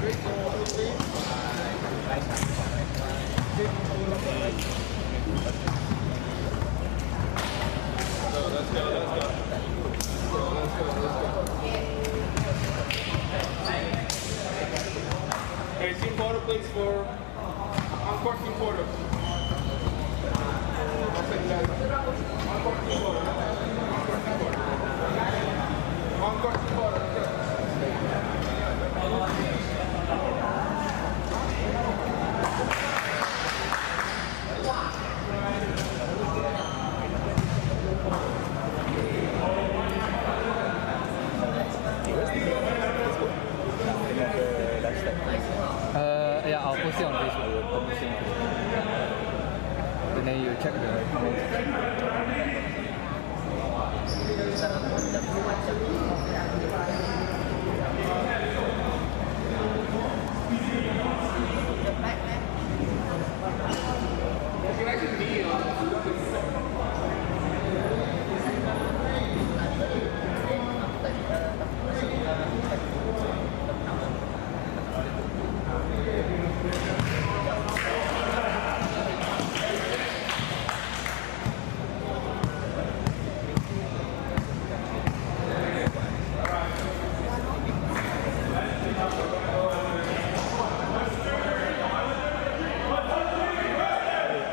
Okay, team photo please for encore team photo. Encore team photo. Yeah, I'll post it on Facebook. And then you check the comments.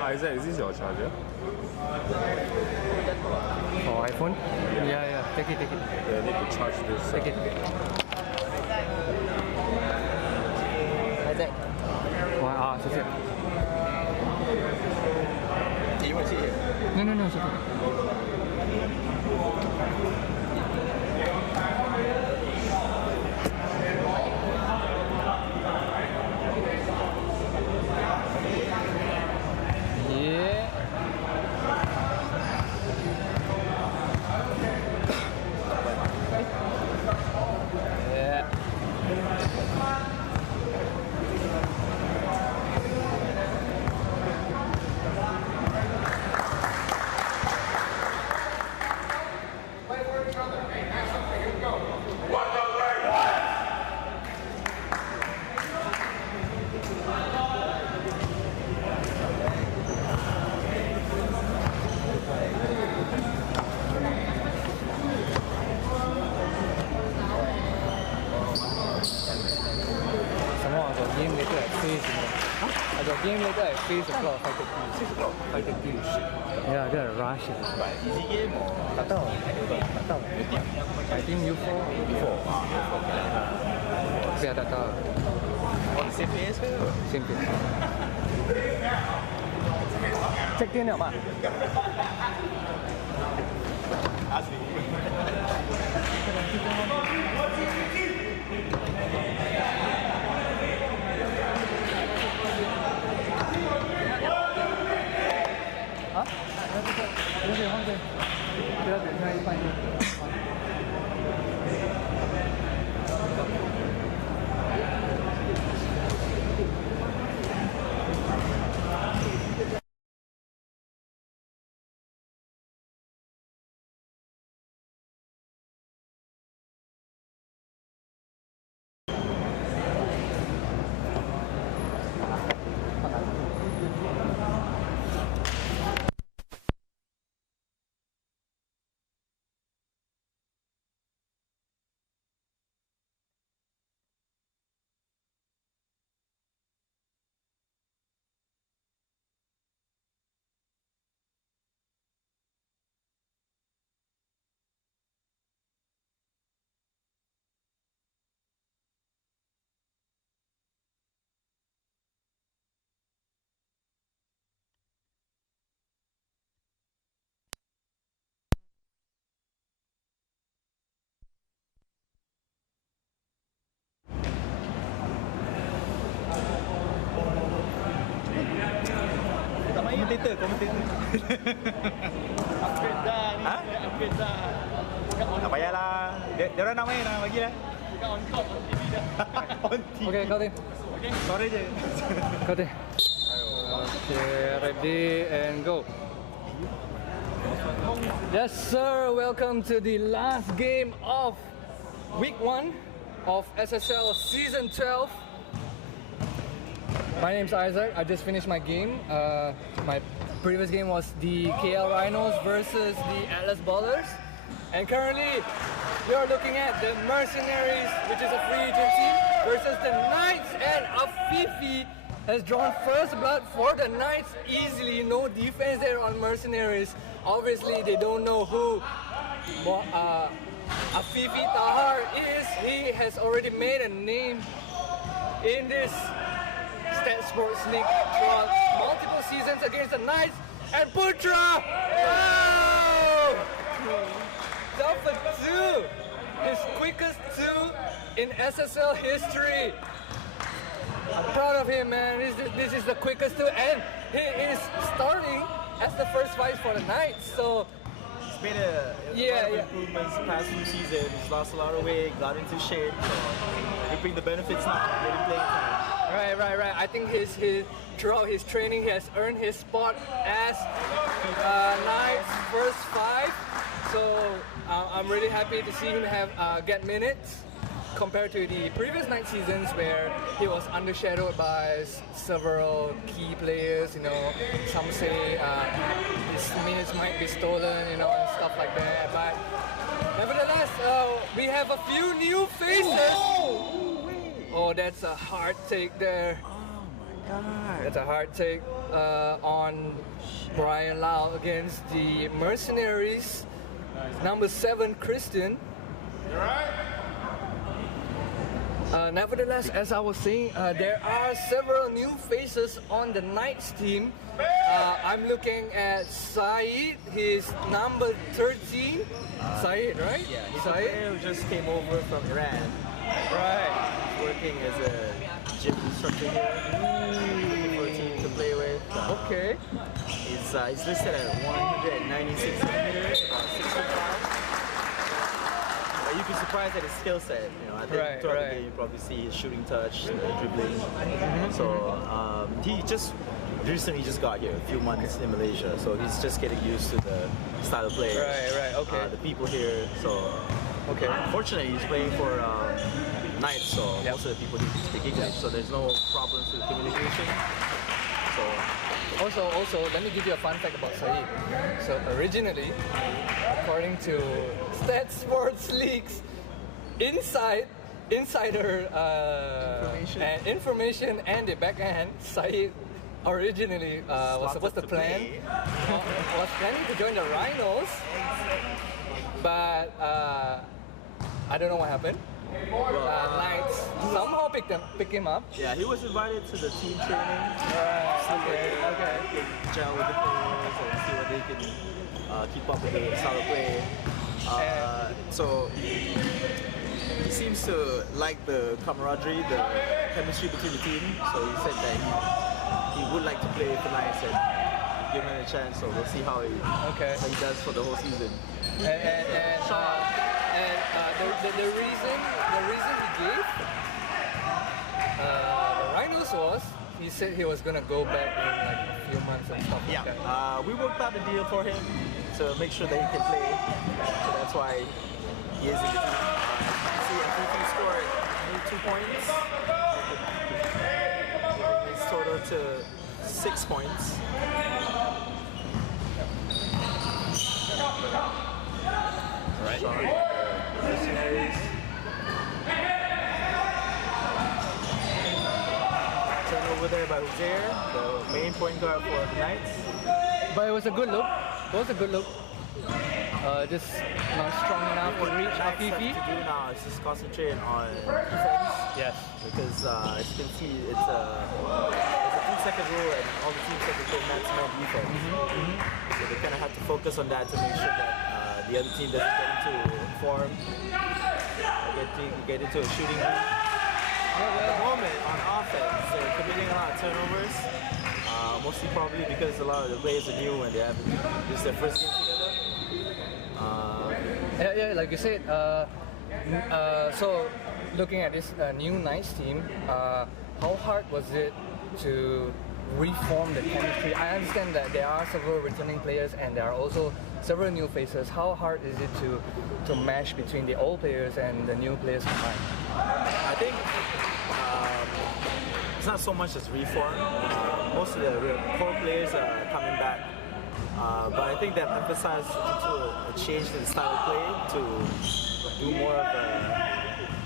Isaac, is this your charger? For iPhone? Yeah, take it. Yeah, I need to charge this. Take it. Isaac. Wow, so You want to sit here? No, it's okay. Game later at face. I got game later at face o'clock. 5:30. Yeah, I gotta rush it. But easy game or? Tak tahu. I think U4. Tapi I tak tahu. On the same place ke? Same thing. Check in nak, Mak? Asli. Kita tengah ipan ni. Komentator. Upgrade dah ni. Ha? Upgrade dah. Tak payahlah. Dia orang nak main, nak bagilah. Dekat on top on TV dah. On TV. Okay, kau deh. Sorry je. Kau deh. Okay, ready and go. Yes, sir. Welcome to the last game of week 1 of SSL Season 12. My name's Isaac. I just finished my game. My previous game was the KL Rhinos versus the Atlas Ballers. And currently, you're looking at the Mercenaries, which is a free agent team, versus the Knights. And Afifi has drawn first blood for the Knights easily. No defense there on Mercenaries. Obviously, they don't know who Afifi Tahar is. He has already made a name in this Statsports League throughout multiple seasons against the Knights. And Putra! Oh! Down for 2! His quickest 2 in SSL history. I'm proud of him, man. This is the quickest 2, and he is starting as the first fight for the Knights. So He's made a lot of improvements the past few seasons. He's lost a lot of weight, got into shape. So reaping the benefits now, getting playing time. Right. I think throughout his training, he has earned his spot as Knights' first 5. So I'm really happy to see him get minutes compared to the previous Knight seasons where he was undershadowed by several key players. You know, some say his minutes might be stolen, you know, and stuff like that. But nevertheless, we have a few new faces. Oh, that's a hard take there. Oh my god. That's a hard take on Brian Lau against the Mercenaries. Number 7, Christian. Nevertheless, as I was saying, there are several new faces on the Knights team. I'm looking at Saeed. He's number 13. Saeed, right? Yeah, he's Saeed. a player who just came over from Iran. Right. He's working as a gym instructor here. Looking for a team to play with. Okay. He's listed at 196 centimeters, about 6'5". But you'd be surprised at his skill set. You know, I think throughout the game you probably see his shooting touch, dribbling. So he just recently got here, a few months in Malaysia. So he's just getting used to the style of play. Right. Okay. The people here. So fortunately, he's playing for Knights, so most of the people need to speak English. So there's no problems with communication. So Also, let me give you a fun fact about Saeed. So originally, according to Statsports League's insider information and the backhand, Saeed originally was supposed to planning to join the Rhinos, but I don't know what happened. Knights somehow pick him up. yeah, he was invited to the team training. Okay. Gel with the players and see what they can keep up with the style of play. So he seems to like the camaraderie, the chemistry between the team. So he said that he would like to play for Knights and give him a chance. So we'll see how he does for the whole season. The reason he gave the Rhinos was he said he was gonna go back in like a few months and stuff like that. We worked out a deal for him to make sure that he can play. So that's why he is in the team. You can see MVP scored 2 points. His total to 6 points. Right. Mercenaries. Turnover there by Uzair, the main point guard for the Knights. But it was a good look. Just not strong enough to reach Afifi. What to do now is just concentrate on defense. Yes. Because as you can see, it's a 2-second rule and all the teams have to play maximum defense. So they kind of have to focus on that to make sure that the other team doesn't get into form, get into a shooting mood. At the moment, on offense, they're committing a lot of turnovers. Mostly probably because a lot of the players are new and they have this is their first game together. Yeah, like you said. So looking at this new Knights team, how hard was it to reform the chemistry? I understand that there are several returning players and there are also several new faces. How hard is it to mesh between the old players and the new players combined? I think not so much as reform. Most of the core players are coming back. But I think they've emphasized into a change in the style of play to do more of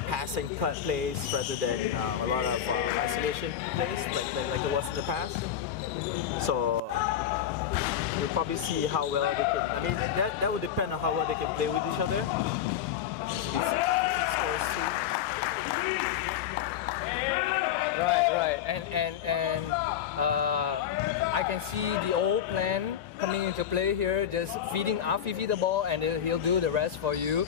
passing cut plays rather than a lot of isolation plays like it was in the past. So we'll probably see how well they can. I mean, that would depend on how well they can play with each other. Right. And I can see the old plan coming into play here, just feeding Afifi the ball and he'll do the rest for you.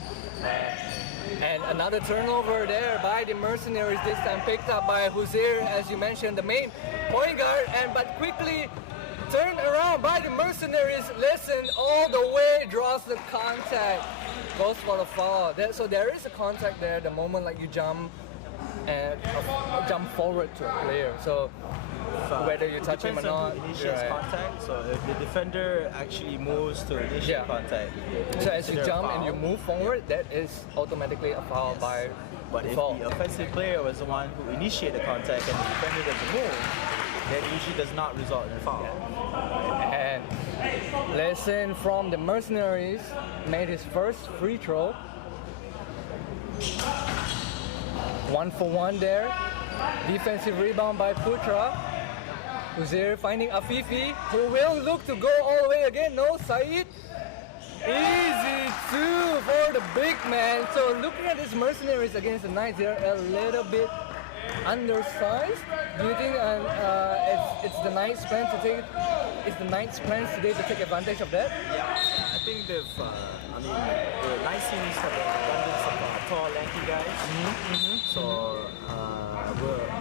And another turnover there by the Mercenaries, this time picked up by Huzair, as you mentioned, the main point guard, but quickly turned around by the Mercenaries. Listen, all the way, draws the contact, goes for the foul. So there is a contact there the moment like you jump and jump forward to a player. So whether you touch him or not, initiates contact. So if the defender actually moves to initiate contact, so as you jump and you move forward, that is automatically a foul by But if the offensive player was the one who initiated contact and the defender doesn't move, that usually does not result in a foul. And listen from the Mercenaries, made his first free throw. 1 for 1 there. Defensive rebound by Putra. Huzair finding Afifi, who will look to go all the way again. No, Saeed. Easy 2 for the big man. So looking at these Mercenaries against the Knights, they're a little bit undersized. Do you think it's the Knights' plan to take? Is the Knights' plans today to take advantage of that? Yeah, I think they've. The Knights teams have an abundance of tall, lanky guys. So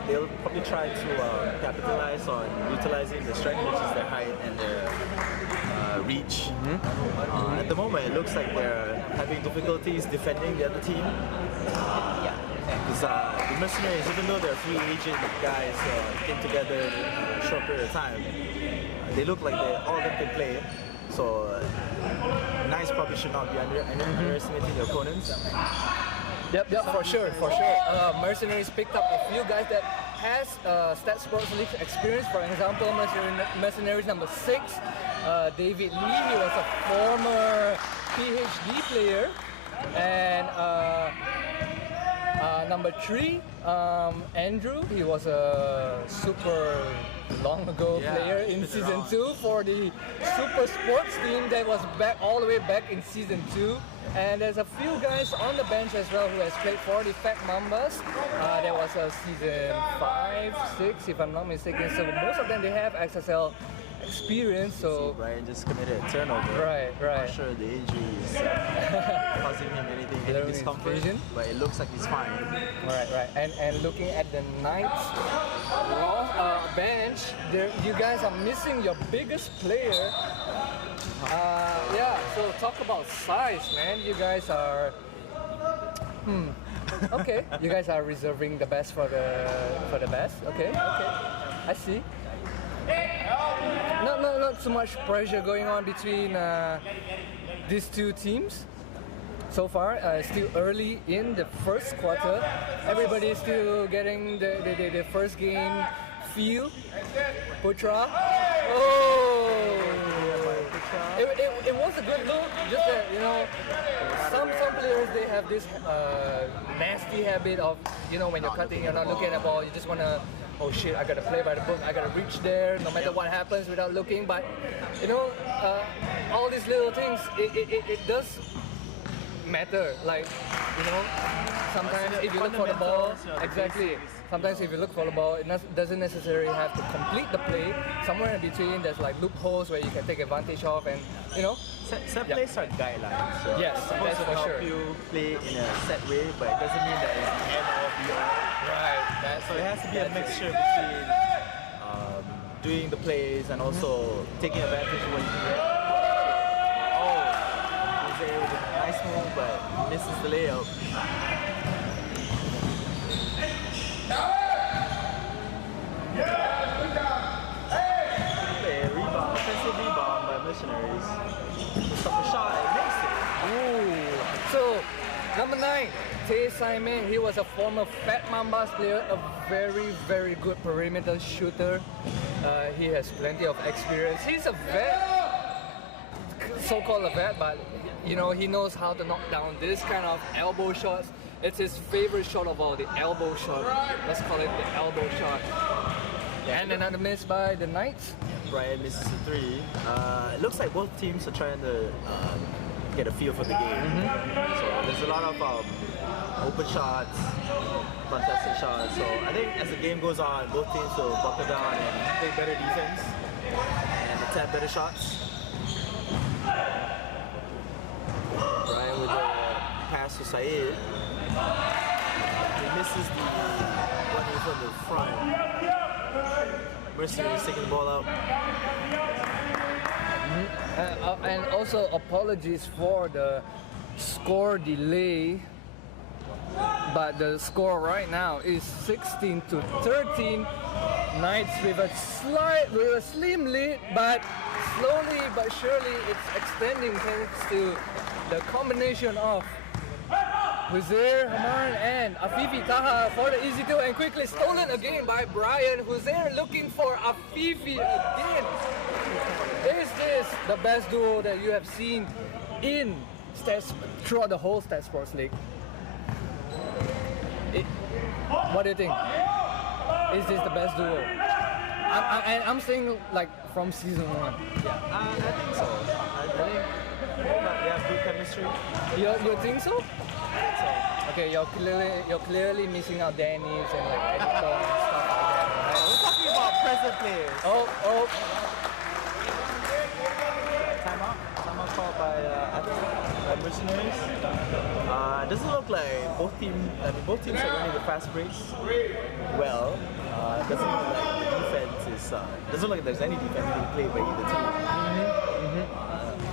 they'll probably try to capitalize on utilizing the strength, which is their height and their reach. At the moment, it looks like they're having difficulties defending the other team. Because the Mercenaries, even though they're three agent guys came together in a short period of time, they look like all of them can play. So Knights probably should not be underestimating their opponents. Yep, for sure. Mercenaries picked up a few guys that has Statsports League experience. For example, Mercenaries number 6, David Lee. He was a former PhD player, and number 3, Andrew. He was a super long ago player in season 2 for the Super Sports team that was back all the way back in season 2. And there's a few guys on the bench as well who has played for the Fat Mambas. There was a season 5, 6, if I'm not mistaken. So most of them, they have XSL experience. So Brian just committed a turnover. Right. Not sure the injury is causing him any discomfort, but it looks like he's fine. Right. And looking at the Knights bench, you guys are missing your biggest player. So talk about size, man. You guys are okay. You guys are reserving the best for the best. Okay. I see. Not so much pressure going on between these two teams. So far, still early in the first quarter. Everybody is still getting the first game feel. Putra. It was a good look. Just that, some players, they have this nasty habit of, when you're cutting, you're not looking at the ball. You just want to, oh shit, I got to play by the book. I got to reach there no matter what happens without looking. But, all these little things, it does matter. Like, sometimes if you look for the ball, exactly. Sometimes if you look for the ball, it doesn't necessarily have to complete the play. Somewhere in between, there's like loopholes where you can take advantage of, and Set plays are guidelines. So yes, that's for sure. Help you play in a set way, but it doesn't mean that it's the end all be all. Right. So it has to be a mixture between doing the plays and also taking advantage of what you can get. Jose with a nice move, but misses the layup. Offensive rebound by Mercenaries. Stop the shot and makes it. Ooh. So, number 9, Tay Simon, he was a former Fat Mambas player, a very, very good perimeter shooter. He has plenty of experience. He's a vet, so-called a vet, but you know, he knows how to knock down this kind of elbow shots. It's his favorite shot of all, the elbow shot. Let's call it the elbow shot. And another miss by the Knights. Brian misses a three. It looks like both teams are trying to get a feel for the game. So there's a lot of open shots, contested shots. So I think as the game goes on, both teams will buckle down and play better defense and attempt better shots. Brian with the pass to Saeed. He misses the one in from the front. Mercenaries taking the ball out. And also apologies for the score delay, but the score right now is 16-13. Knights with a slim lead, but slowly but surely it's extending thanks to the combination of Huzair Haman and Afifi Taha for the easy two, and quickly stolen again by Brian. Huzair looking for Afifi again. Is this the best duo that you have seen in throughout the whole Statsports League? What do you think? Is this the best duo? I'm saying like from season 1. I think so. I think they have good chemistry. You think so? So, Okay, you're clearly missing out Dennis and like Edison and stuff like that. Right? we're talking about present players. Oh, Timeout called by Mercenaries. Doesn't look like both teams are running the fast breaks well. Doesn't look like the defense is. Doesn't look like there's any defense being played by either team.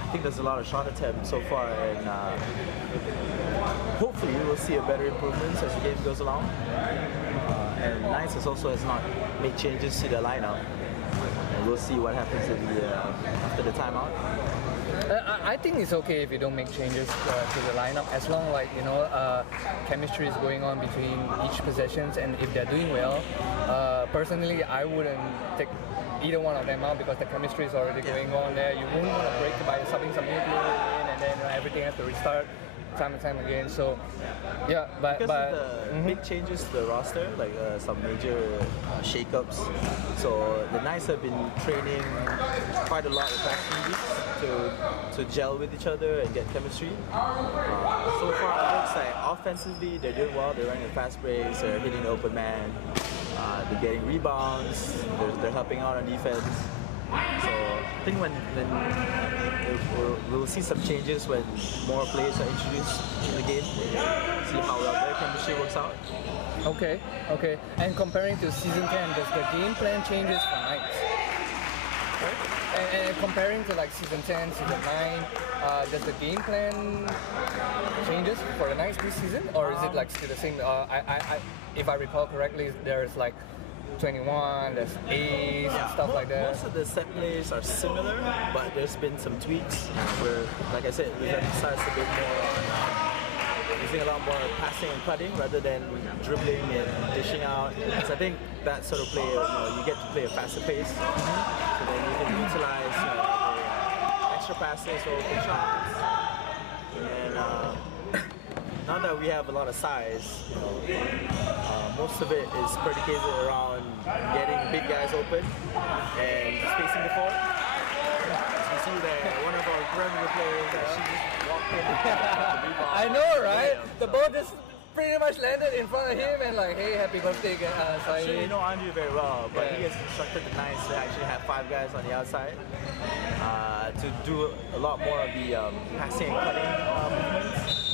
I think there's a lot of shot attempts so far, and hopefully we'll see a better improvements as the game goes along. And Knights has not made changes to the lineup. And we'll see what happens after the timeout. I think it's okay if you don't make changes to the lineup, as long like chemistry is going on between each possessions, and if they're doing well. Personally, I wouldn't take either one of them out because the chemistry is already going on there. You wouldn't want to break it by subbing some new people in, and then everything has to restart time and time again. So yeah, but Because of the big changes to the roster, like some major shake-ups, so the Knights have been training quite a lot with vaccine weeks to gel with each other and get chemistry. So far it looks like offensively they're doing well. They're running a fast breaks, they're hitting the open man, they're getting rebounds, they're helping out on defense. So I think when we'll see some changes when more players are introduced in the game. See how well their chemistry works out. Okay. And comparing to season 10, does the game plan changes for Knights? And comparing to like season 10, season 9, does the game plan changes for the Knights this season, or is it like still the same? If I recall correctly, there's like 21, there's A's and stuff like that. Most of the set plays are similar, but there's been some tweaks where, like I said, we've emphasized a bit more on using a lot more passing and cutting rather than dribbling and dishing out. So I think that sort of play, you get to play a faster pace, so then you can utilize the extra passes or open shots. And now that we have a lot of size, most of it is predicated around getting big guys open and spacing the floor. As you see there, one of our perimeter players, she just walked in the rebound. I know, right? Yeah, The ball just pretty much landed in front of him and like, hey, happy birthday, I'm sure you Saeed. know Andrew very well, but Yeah. he has instructed the Knights to actually have 5 guys on the outside to do a lot more of the passing and cutting movements.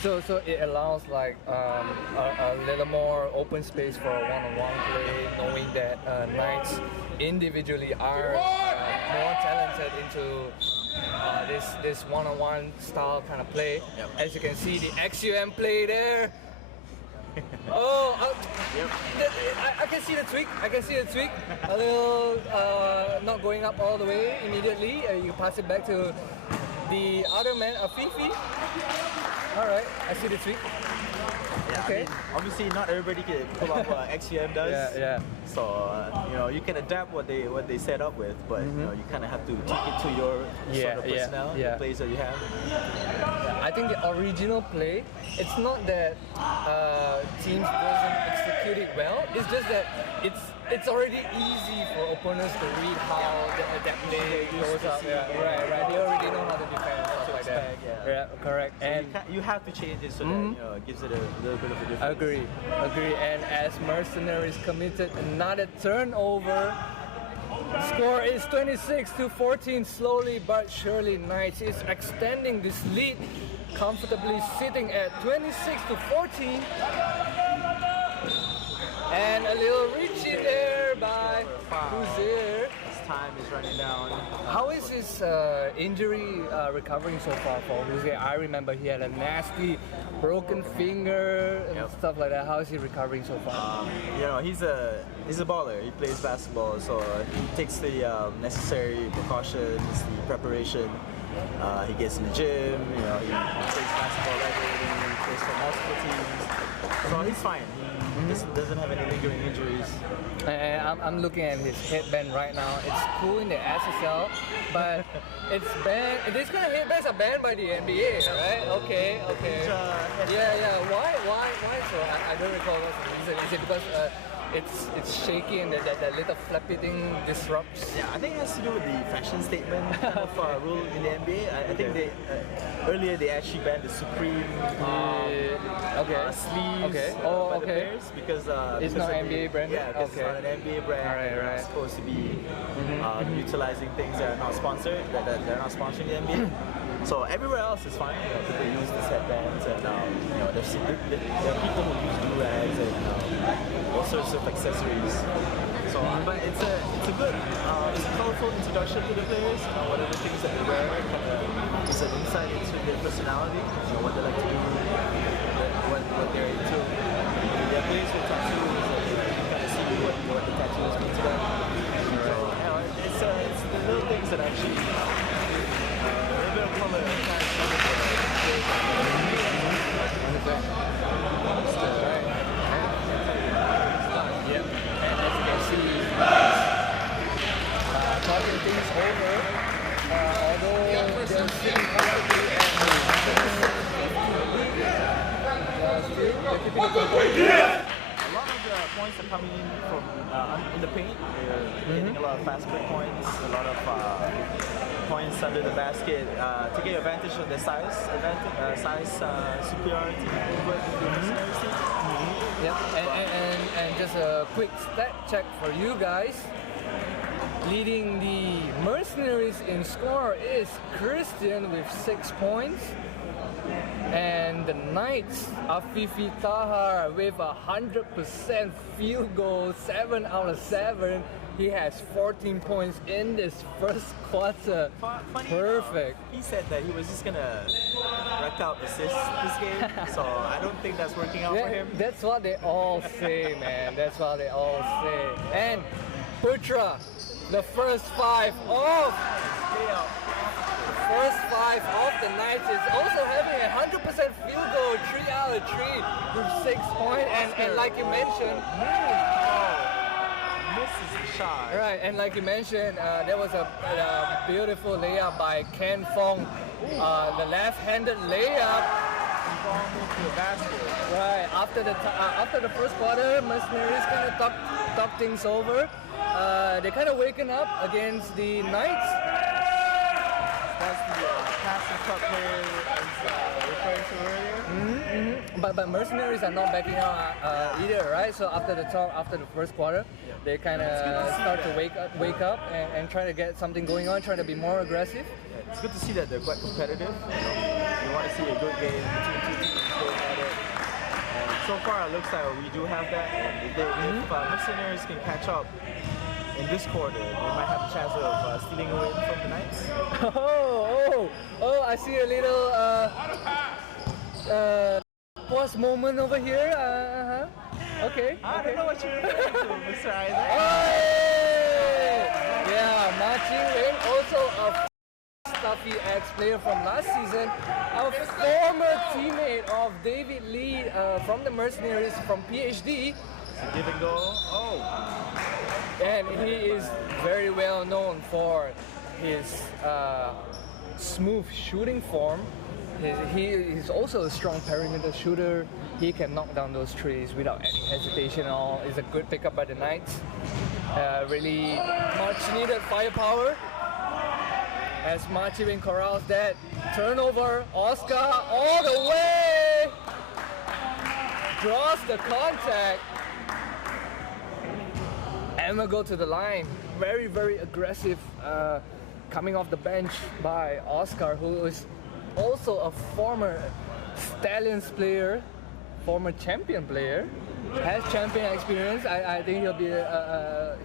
So it allows like a little more open space for a one-on-one play, knowing that Knights individually are more talented into this one-on-one style kind of play. Yep. As you can see, the XUM play there. Yep. I can see the tweak. A little not going up all the way immediately. You pass it back to the other man, Afifi. All right. I see the tweet. Yeah, Okay. I mean, obviously not everybody can pull off what XVM does. Yeah. So you can adapt what they set up with, but you kind of have to tweak it to your sort of personnel, the plays that you have. I think the original play, it's not that teams doesn't execute it well. It's just that it's already easy for opponents to read how that play goes up. Right. They already know how to defend and stuff like that. Yeah, correct. So and you have to change it so that it gives it a little bit of a difference. Agree. And as Mercenaries committed another turnover, score is 26-14. Slowly but surely, Knights is extending this lead, comfortably sitting at 26-14. And a little reach in there by Huzier. His time is running down. How is his injury recovering so far for Huzier? I remember he had a nasty broken finger and stuff like that. How is he recovering so far? He's a baller. He plays basketball, so he takes the necessary precautions, the preparation. He gets in the gym. He plays basketball regularly. He plays for multiple teams, so he's fine. He doesn't have any lingering injuries. And I'm looking at his headband right now. It's cool in the SSL, but it's banned. These kind of headbands are banned by the NBA, right? Okay. Yeah. Why so? I don't recall what's the reason. Is it because it's shaky and that little flappy thing disrupts? Yeah, I think it has to do with the fashion statement kind of rule in the NBA. I think earlier they actually banned the Supreme sleeves by the players because it's not NBA brand. Yeah, because it's not an NBA brand. Right. It's supposed to be utilizing things that are not sponsored, that they're not sponsoring the NBA. So everywhere else is fine. People use these headbands, and there are people who use do-rags and all sorts of accessories. So, but it's a good, it's a colorful introduction to the players. Whatever things that they wear, it's an insight into their personality. What they like to do, what they're into. There are players with tattoos, and you kind of see what the tattoos mean to them. So, it's the little things that actually. A bit of color. Yep. And as you can see, talking things over, although they're sitting comfortably A lot of the points are coming in from in the paint. They're getting a lot of fast break points, a lot of points under the basket, taking advantage of the size superiority over the Mercenaries team. Yep. And just a quick stat check for you guys. Leading the Mercenaries in score is Christian with 6 points. And the Knights, Afifi Tahar with 100% field goal, 7 out of 7. He has 14 points in this first quarter. Funny Perfect. He said that he was just gonna rack out assists this game, so I don't think that's working out for him. That's what they all say, man. That's what they all say. And Putra, the first 5 of the Knights is also having a 100% field goal, 3 out of 3 with 6 points. And like you mentioned, misses the shot. Right, and like you mentioned, there was a beautiful layup by Ken Fong, the left-handed layup. To the basket. Right, after the first quarter, Mercenaries kind of talked things over. They kind of waken up against the Knights. That's the passing cut player I was referring to earlier. But Mercenaries are not backing out either, right? So after the first quarter, they kind of start to wake up and try to get something going on, try to be more aggressive. Yeah, it's good to see that they're quite competitive. You want to see a good game between two teams going at it. And so far, it looks like we do have that. And if Mercenaries can catch up in this quarter, they might have a chance of stealing a win from the Knights. Oh! I see a little pause moment over here. Okay. I don't know what you're referring to, Mr. Isaac. Yeah, marching in. Also a Huffy ex-player from last season, a former teammate of David Lee from the Mercenaries from PhD. Give and go. Oh. And he is very well known for his smooth shooting form. He is also a strong perimeter shooter. He can knock down those trees without any hesitation at all. It's a good pickup by the Knights. Really much needed firepower. As Marchivin corrals that turnover, Oscar all the way! Draws the contact. And we'll go to the line. Very, very aggressive coming off the bench by Oscar, who is also a former Stallions player, former champion player, has champion experience. I think he'll be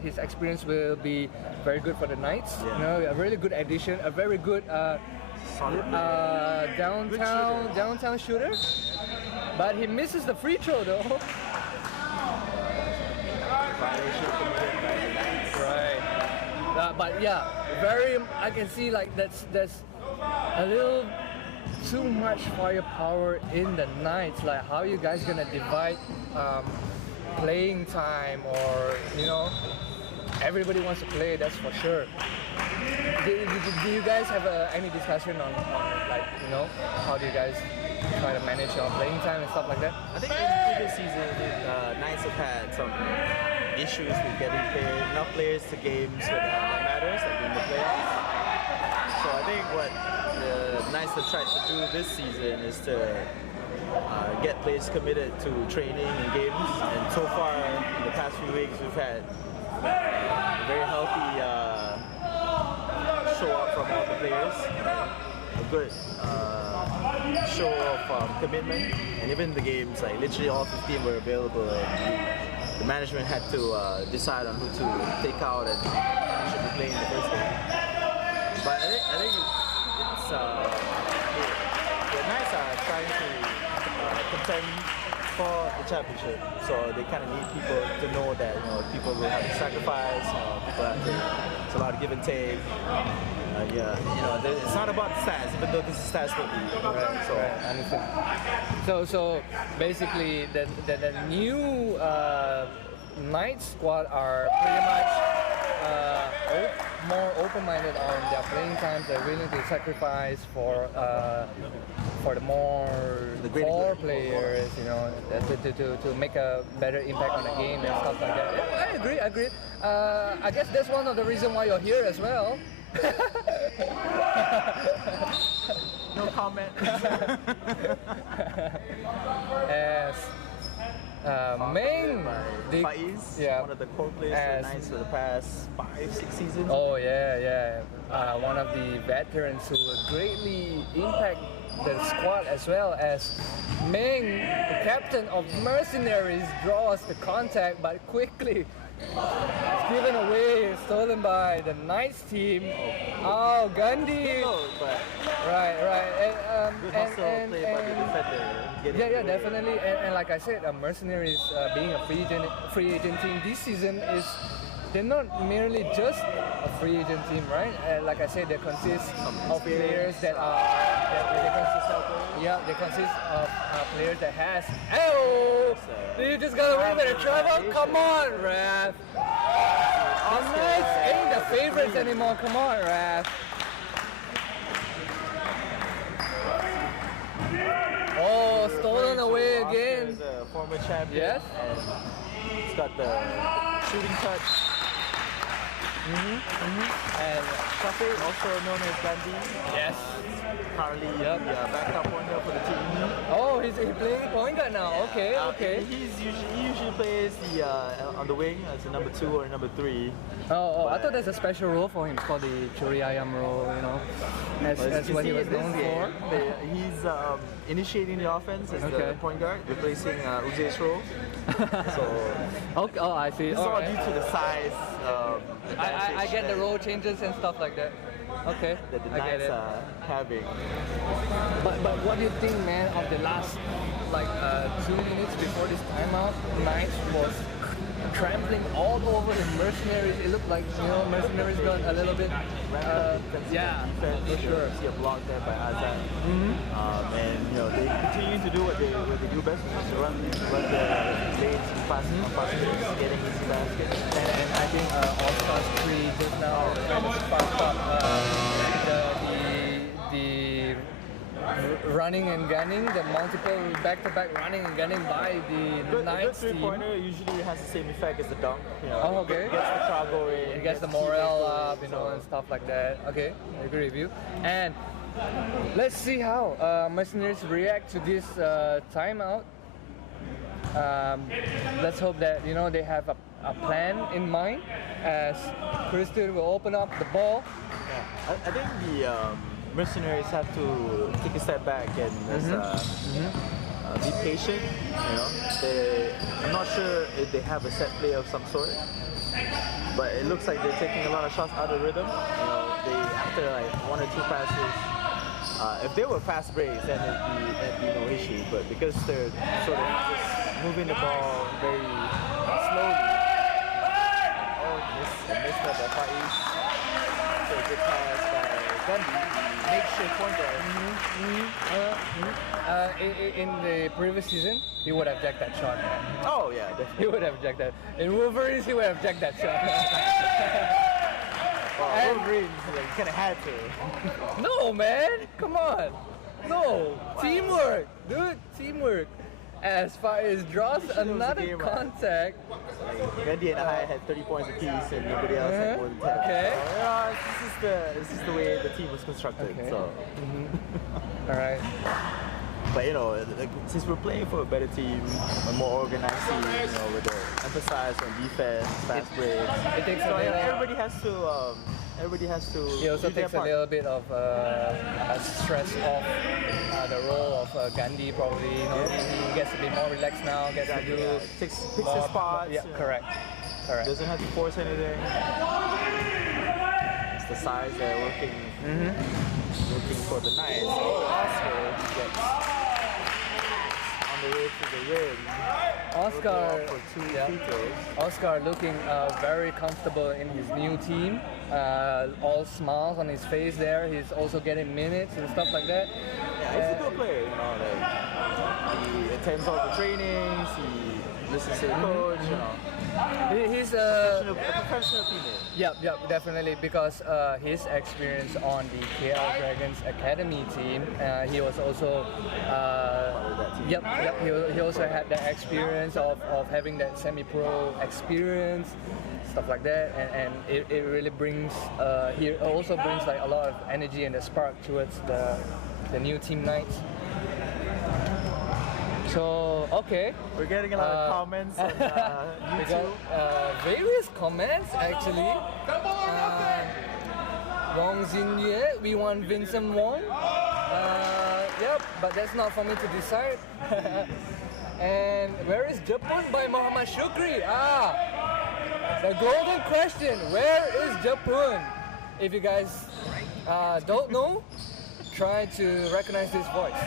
his experience will be very good for the Knights. Yeah. You know, a really good addition, a very good downtown shooter. But he misses the free throw though. Right. But yeah, I can see like that's a little too much firepower in the Knights. Like, how you guys gonna divide playing time, or you know, everybody wants to play, that's for sure. Do you guys have any discussion on like, you know, how do you guys try to manage your playing time and stuff like that? I think in previous season, Knights have had some issues with getting enough players to games that matters, like in the playoffs. So I think what the Knights have tried to do this season is to get players committed to training and games. And so far, in the past few weeks, we've had a very healthy show up from all the players. A good show of commitment, and even the games, like literally all 15 were available. The management had to decide on who to take out and who should be playing in the first game. But I think it's the Knights are trying to contend for the championship, so they kind of need people to know that, you know, people will have to sacrifice, people have to, it's a lot of give and take. Yeah, you know, it's not about the stats, even though this is stats for me. Right, so I understand. So basically, the new Knights squad are pretty much more open-minded on their playing times. They're willing to sacrifice for the core players, you know, to make a better impact on the game and stuff like that. Yeah, I agree. I guess that's one of the reasons why you're here as well. No comment. As Meng, Faiz, one of the core players for the Knights for the past 5-6 seasons. Oh yeah. One of the veterans who will greatly impact the squad, as well as Meng, the captain of Mercenaries, draws the contact, but quickly it's given away, stolen by the Knights team. Oh, Gandhi. Right. Yeah, definitely. And like I said, Mercenaries being a free agent team this season they're not merely just a free agent team, right? Like I said, they consist of players that they consist of players that has. Oh, you just got a win with a travel? Come on, Raph. The Knights ain't the favorites anymore. Come on, Raph. Oh, stolen away again. Oscar is a former champion. Yes. And he's got the shooting touch. And Shafi, also known as Gandhi. Yes. Currently, backup pointer for the team. Oh, he's playing point guard now. Okay. He usually plays on the wing as a number 2 or number 3. Oh, I thought there's a special role for him. It's called the Churi Ayam role, you know, as what he was known for. He's initiating the offense as the point guard, replacing Uze's role. So, I see. It's all due to the size. I get the role changes and stuff like that. Okay, that the I get Knights it. are having. But what do you think, man, of the last 2 minutes before this timeout? Knights was trampling all over the Mercenaries. It looked like, Mercenaries got a little bit, yeah, for sure. See a block there by Azad. And they continue to do what they do best, which is to run the lanes fast, getting easy baskets. And I think All-Stars 3 just now kind of sparked up the running and gunning, the multiple back-to-back running and gunning by the Knights team. team. Three-pointer usually has the same effect as the dunk. Oh, okay. It gets the crowd going. It gets the morale up, and stuff like that. Okay, I agree with you. And let's see how Mercenaries react to this timeout. Let's hope that they have a plan in mind as Christian will open up the ball. Yeah. I think the Mercenaries have to take a step back and be patient. I'm not sure if they have a set play of some sort, but it looks like they're taking a lot of shots out of rhythm. They after like one or two passes, if they were fast breaks, then it'd be no issue. But because they're sort of just moving the ball very slowly. Missed by Far East. So good pass by Gandhi. Makeshift point guard. In the previous season, he would have jacked that shot, man. Oh yeah, definitely. He would have jacked that. In Wolverines, he would have jacked that shot. Well, Wolverines, you kind of had to. No, man, come on. No, teamwork, dude, teamwork. As far as draws another contact. Gandhi and I had 30 points apiece, and nobody else had more than 10. Okay. So, this is the way the team was constructed. Okay. So. All right. But since we're playing for a better team, a more organized team, with the emphasis on defense, fast breaks. It takes everybody has to. Everybody has to. It also takes a little bit of stress off the role of Gandhi. Probably, he gets a bit more relaxed now. Gets to do picks his spots. Yeah, correct. Doesn't have to force anything. It's the size they're looking for the Knights. Oscar gets on the way to the rim. Oscar, for two free throws. Oscar looking very comfortable in his new team. All smiles on his face there. He's also getting minutes and stuff like that. Yeah, he's a good player. He attends all the trainings. He listens to the coach. He's a professional teammate. Yep, definitely, because his experience on the KL Dragons Academy team, he was also he also had that experience of having that semi-pro experience, stuff like that, and it really brings he also brings like a lot of energy and a spark towards the new team Knights. So, okay. We're getting a lot of comments on YouTube. We got various comments actually. Wong Xinye, we want Vincent Wong. Yep, but that's not for me to decide. And where is Japun by Muhammad Shukri? The golden question, where is Japun? If you guys don't know, try to recognize this voice.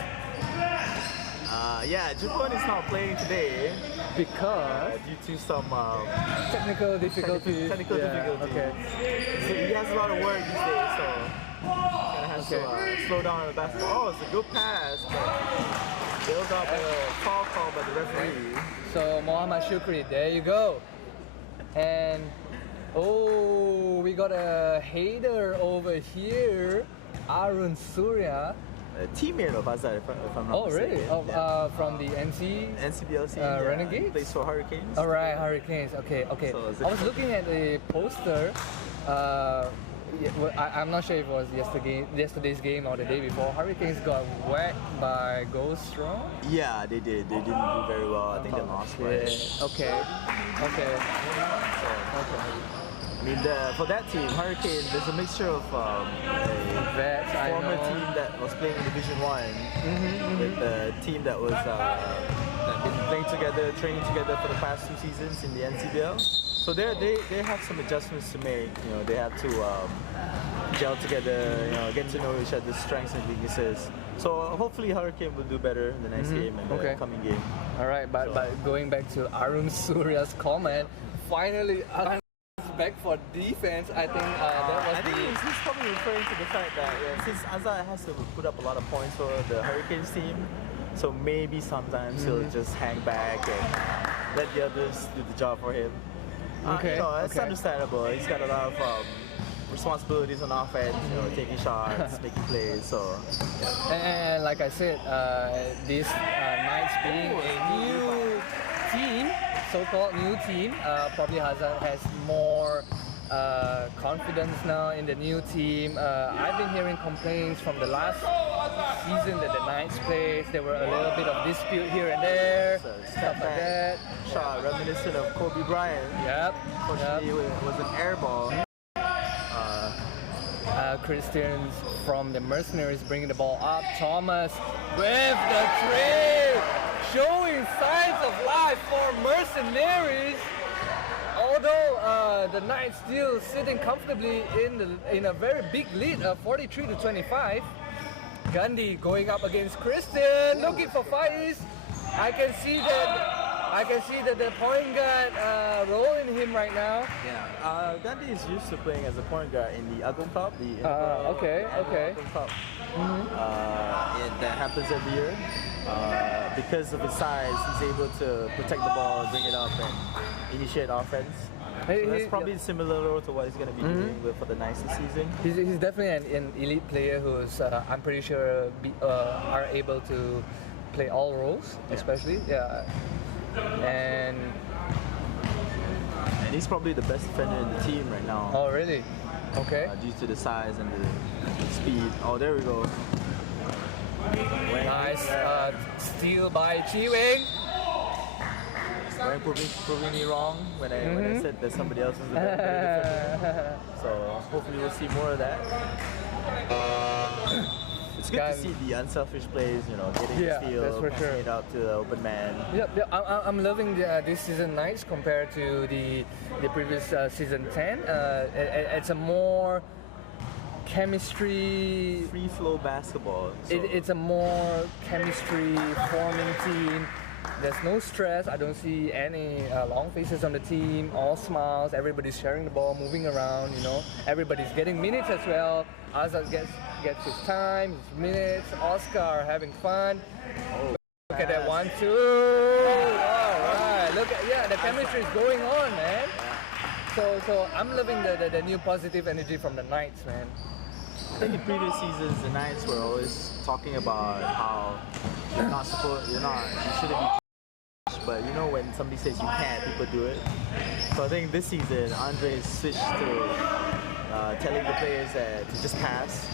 Japun is not playing today because due to some technical difficulties. Technical difficulties. Okay. So he has a lot of work these days, so kind of has to slow down on the basketball. Oh, it's a good pass, but build up a foul call by the referee. So Muhammad Shukri, there you go. And we got a hater over here, Arun Surya. A teammate of Azad, if I'm not mistaken. Really? From the NCBLC Renegades? Plays for Hurricanes. Alright, Hurricanes. Okay. So I was looking at the poster. I'm not sure if it was yesterday's game or the day before. Hurricanes got whacked by Gold Strong. Yeah, they did. They didn't do very well. I think they lost. Okay. I mean, for that team, Hurricane, there's a mixture of a former team that was playing in Division 1 with a team that was that been playing together, training together for the past 2 seasons in the NCBL. So they have some adjustments to make. They have to gel together, get to know each other's strengths and weaknesses. So hopefully Hurricane will do better in the next game and the coming game. All right, but going back to Arun Surya's comment, finally back for defense. I think that was I think he's probably referring to the fact that since Azad has to put up a lot of points for the Hurricanes team, so maybe sometimes he'll just hang back and let the others do the job for him. Okay, It's understandable. He's got a lot of responsibilities on offense, taking shots, making plays. So, And like I said, this Knights being a new team, so-called new team, probably has more confidence now in the new team. I've been hearing complaints from the last season that the Knights played. There were a little bit of dispute here and there, stuff like that. Shot reminiscent of Kobe Bryant. Yep. Fortunately, it was an air ball. Christians from the Mercenaries bringing the ball up. Thomas with the trade, showing signs of life for Mercenaries. Although the Knights still sitting comfortably in a very big lead of 43-25. Gandhi going up against Christian, looking for fights. I can see that the point guard rolling him right now. Yeah, Gandhi is used to playing as a point guard in the Agong Cup. Okay. Agong Cup. That happens every year. Because of his size, he's able to protect the ball, bring it up, and initiate offense. So that's probably similar to what he's going to be doing for the Knights this season. He's definitely an elite player who's, I'm pretty sure, are able to play all roles, especially. Yeah. And he's probably the best defender in the team right now. Oh, really? Okay. Due to the size and the speed. Oh, there we go. Nice steal by Chi Wing. Wang proving me wrong when I said that somebody else was the better defender. So hopefully we'll see more of that. It's good to see the unselfish plays, getting the steal, passing it out to the open man. Yep. I'm loving this season Knights compared to the previous season 10. It's a more chemistry, free flow basketball. So. It's a more chemistry forming team. There's no stress. I don't see any long faces on the team. All smiles. Everybody's sharing the ball, moving around. Everybody's getting minutes as well. Azad gets his time, his minutes. Oscar having fun. Look at that 1-2. All right. Look at the chemistry is going on, man. So I'm loving the new positive energy from the Knights, man. I think in previous seasons, the Knights were always talking about how you shouldn't be. But when somebody says you can't, people do it. So I think this season, Andre switched to telling the players to just pass.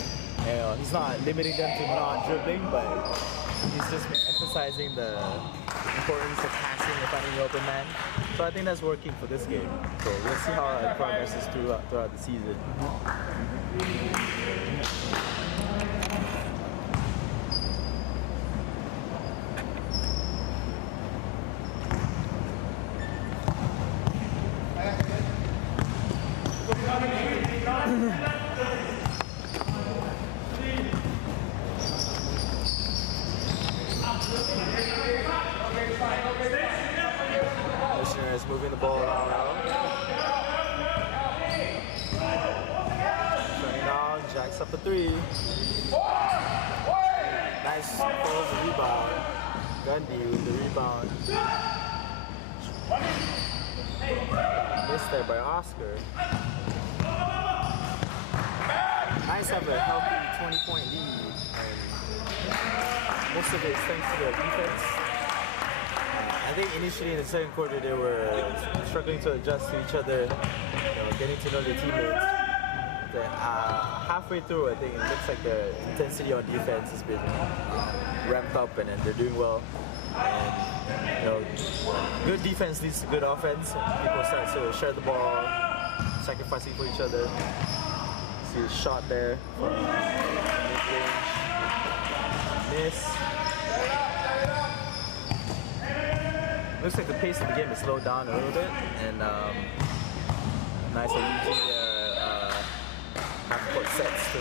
He's not limiting them to not dribbling, but he's just emphasizing the importance of passing and finding the open man. So I think that's working for this game. So we'll see how it progresses throughout the season. Mercenaries moving the ball around now. Turning down, jacks up a three. Nice pulls the rebound. Gundy with the rebound. Missed there by Oscar. Knights have a healthy 20-point lead, and most of it is thanks to their defense. I think initially in the second quarter they were struggling to adjust to each other, getting to know their teammates. But, halfway through, I think it looks like the intensity on defense has been ramped up, and then they're doing well. And good defense leads to good offense. People start to share the ball, sacrificing for each other. See a shot there from mid-range. Miss. Looks like the pace of the game is slowed down a little bit, and nice using their half-court sets to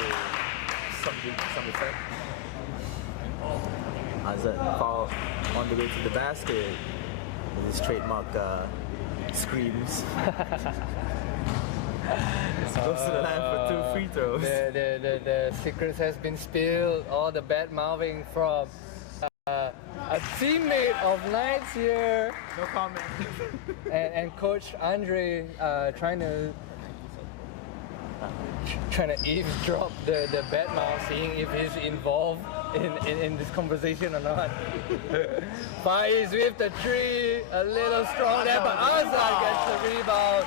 some effect. Azad foul on the way to the basket with his trademark screams. Goes to the line for 2 free throws. The secrets has been spilled. All the bad mouthing from a teammate of Knights here. No comment. and Coach Andre trying to eavesdrop the bad mouth, seeing if he's involved in this conversation or not. Faiz with the 3, a little strong there, but Azad gets the rebound.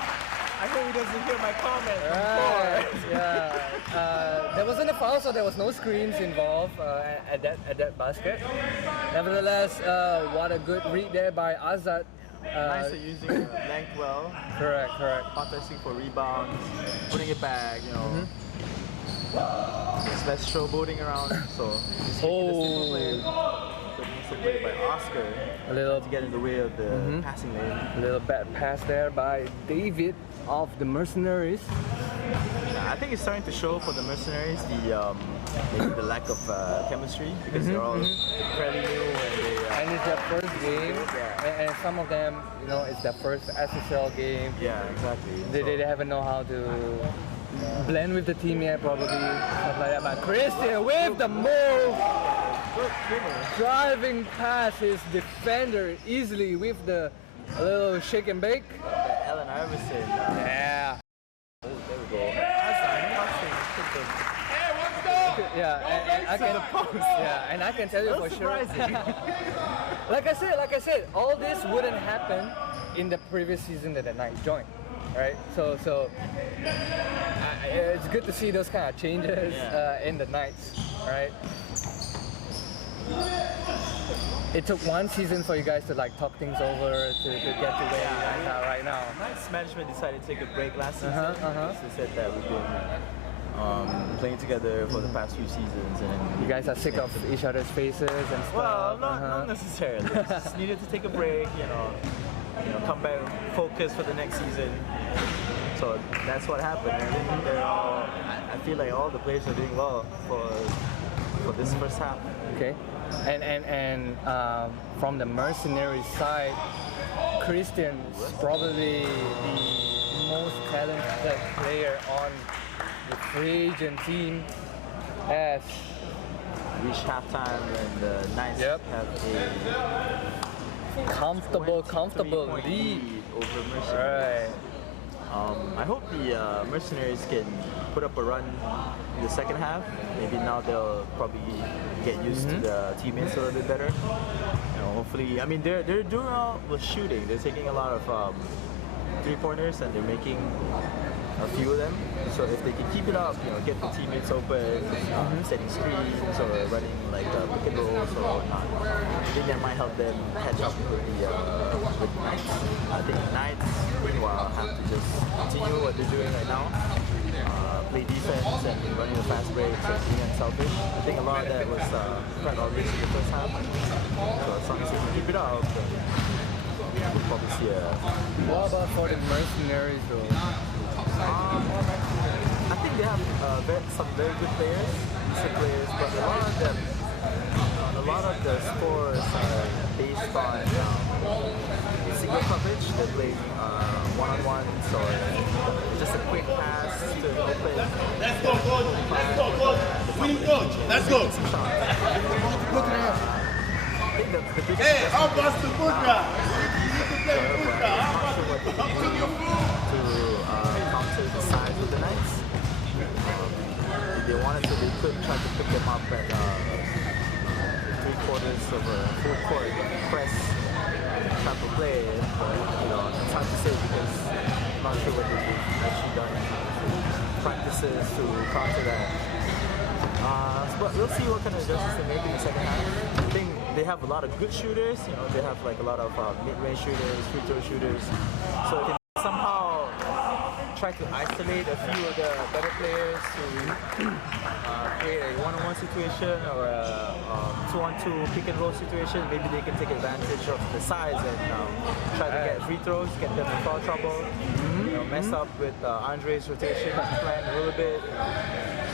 I hope he doesn't hear my comment. Right, yeah. There wasn't a foul, so there was no screens involved at that basket. Nevertheless, what a good read there by Azad. Nice at using length well. Correct. Contesting for rebounds, putting it back, you know. There's less showboating around, so just making the simple play. Good missile play by Oscar A little to get in the way of the passing lane. A little bad pass there by David of the Mercenaries. Yeah, I think it's starting to show for the Mercenaries maybe the lack of chemistry because they're all fairly new And it's their first game, Yeah. and some of them, you know, it's their first SSL game. Yeah, exactly. They haven't know how to blend with the team yet, probably stuff like that. But Christian with the move, driving past his defender easily with the little shake and bake. Allen Iverson. Yeah. Oh, there we go. Yeah, and I can tell you for sure. like I said, all this wouldn't happen in the previous season that the Knights joined, right? So it's good to see those kind of changes in the Knights, right? It took one season for you guys to like talk things over to get to where you guys are right now. Knights management decided to take a break last season. They said that we've been playing together for the past few seasons, and You guys are sick of each other's faces and stuff. well, not necessarily. Just needed to take a break, you know, come back, focus for the next season. So that's what happened. And they're all, I feel like all the players are doing well for this first half. Okay, and from the Mercenaries side, Christian's probably the most talented player on the free agent team. As Reach halftime and the Knights Yep. have a comfortable 23-point lead. over Mercenaries. Right. I hope the Mercenaries can put up a run in the second half. Maybe now they'll probably get used to the teammates a little bit better. You know, hopefully, I mean they're doing well with shooting. They're taking a lot of 3-pointers and they're making a few of them. So if they can keep it up, you know, get the teammates open, setting screens or running like pick and rolls or whatnot, I think that might help them catch up with the Knights. I think Knights, meanwhile, have to just continue what they're doing right now. Play defense and running the fast breaks and being unselfish. I think a lot of that was quite obvious in the first half. So as long as they can keep it up, we'll probably see a... What about for the Mercenaries though? I think they have some very good players, decent players, but a lot of the scores are based on single coverage. They're playing one-on-ones or just a quick pass to open. Let's go, coach. Let's go, coach. We coach. Let's go. I think the biggest Hey, how about the Buddha? to counter the size of the Knights. If they wanted to, they could try to pick them up at 3/4 of a full court press type of play. But you know, it's hard to say because I'm not sure what they've actually done practices to counter that. But we'll see what kind of adjustments they make in the second half. I think they have a lot of good shooters. You know, they have like a lot of mid-range shooters, free throw shooters. So they can somehow try to isolate a few of the better players to create a one-on-one situation or a 2-on-2 pick and roll situation. Maybe they can take advantage of the size and try to get free throws, get them in foul trouble, you know, mess up with Andre's rotation plan a little bit.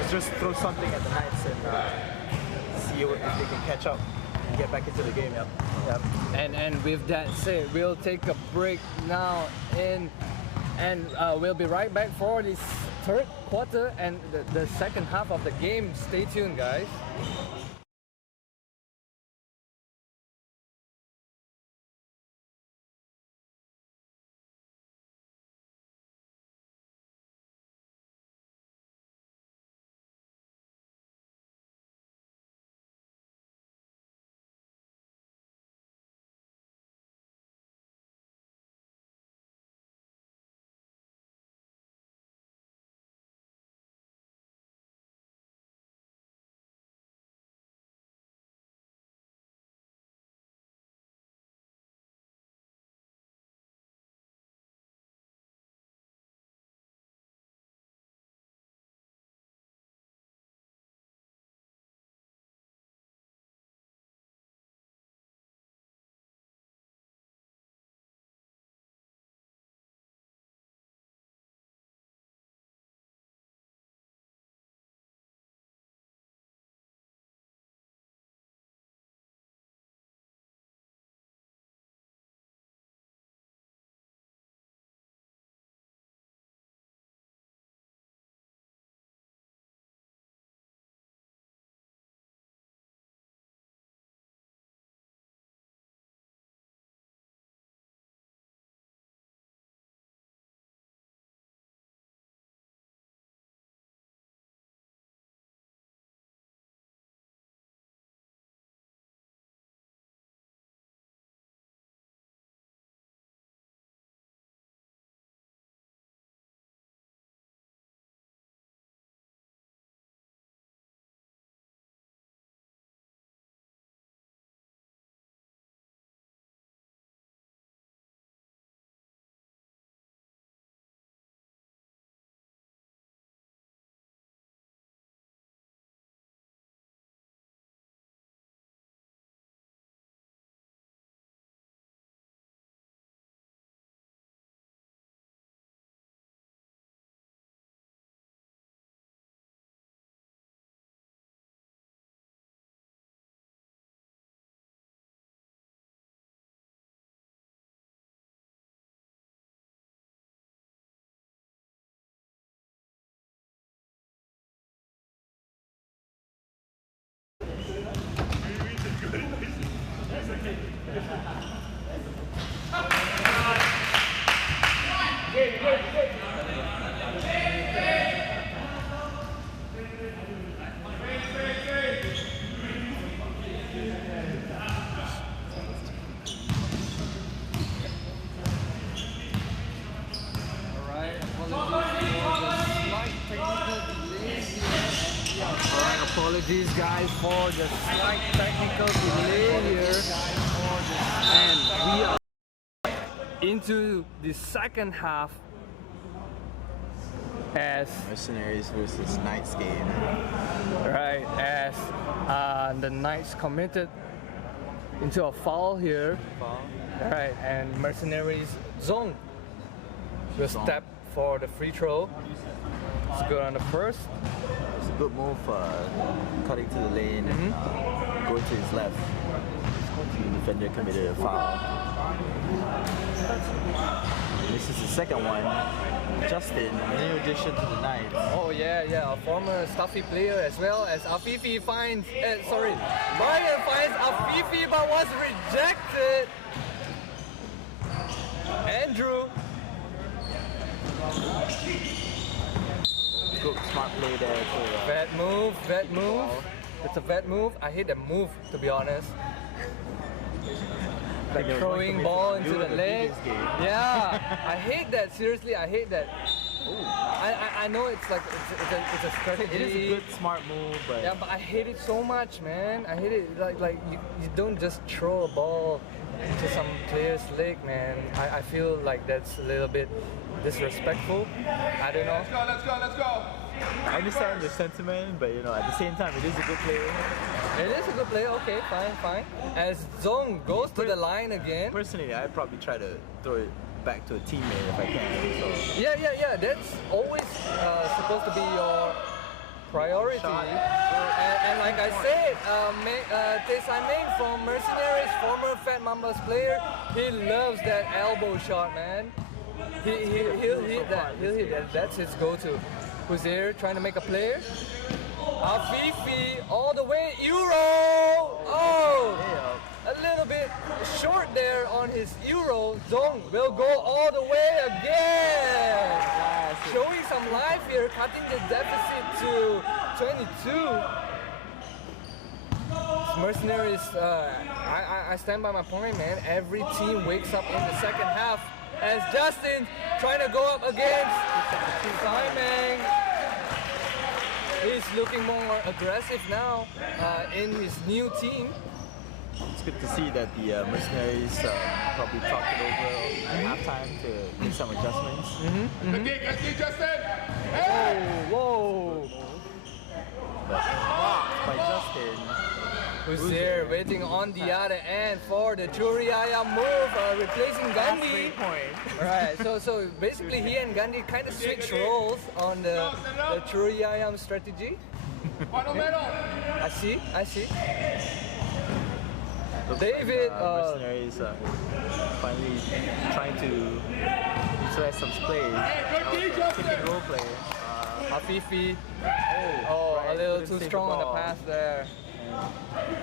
Just throw something at the Knights and see if they can catch up. get back into the game. Yep. And with that said, we'll take a break now and we'll be right back for this third quarter and the second half of the game. Stay tuned, guys. Apologies guys for the slight technical delay here, and we are into the second half as Mercenaries versus Knights game. right as the Knights committed into a foul here, right, and Mercenaries zone will step for the free throw. It's good on the first. It's a good move, cutting to the lane and going to his left. The defender committed a foul. This is the second one. Justin, new addition to the Knights. Oh yeah, a former Stuffy player as well as Afifi finds, Ryan finds Afifi but was rejected. Andrew. Good, smart play there. Bad move. It's a bad move. I hate the move, to be honest. Like throwing ball into the leg. Yeah, I hate that. Seriously, I hate that. I know it's like it's a strategy. It is a good smart move, but yeah, but I hate it so much, man. I hate it. Like you don't just throw a ball into some player's leg, man. I feel like that's a little bit disrespectful. I don't know. Let's go. I understand the sentiment, but you know, at the same time, it is a good play. It is a good play. Okay, fine. As Zong goes to the line again. Personally, I'd probably try to throw it back to a teammate if I can. So. Yeah. That's always supposed to be your priority. And like I said, Tae from Mercenaries, former Fat Mambas player, he loves that elbow shot, man. He'll hit that. He'll hit that. That's his go-to. Who's there trying to make a player? Afifi all the way, Euro! Oh! A little bit short there on his Euro. Dong will go all the way again! Showing some life here, cutting the deficit to 22. Mercenaries, I stand by my point, man. Every team wakes up in the second half as Justin trying to go up against Simon. He's looking more aggressive now in his new team. It's good to see that the Mercenaries probably talked it over at halftime to make some adjustments. Whoa! But blocked by Justin. Who's there waiting on the other end for the Churiaya move, replacing Gandhi. Right, so basically he and Gandhi kind of switch roles on the Churiaya strategy. I see. David, Mercenaries finally trying to utilize some plays. Taking role play. Afifi. A little too strong on the pass there.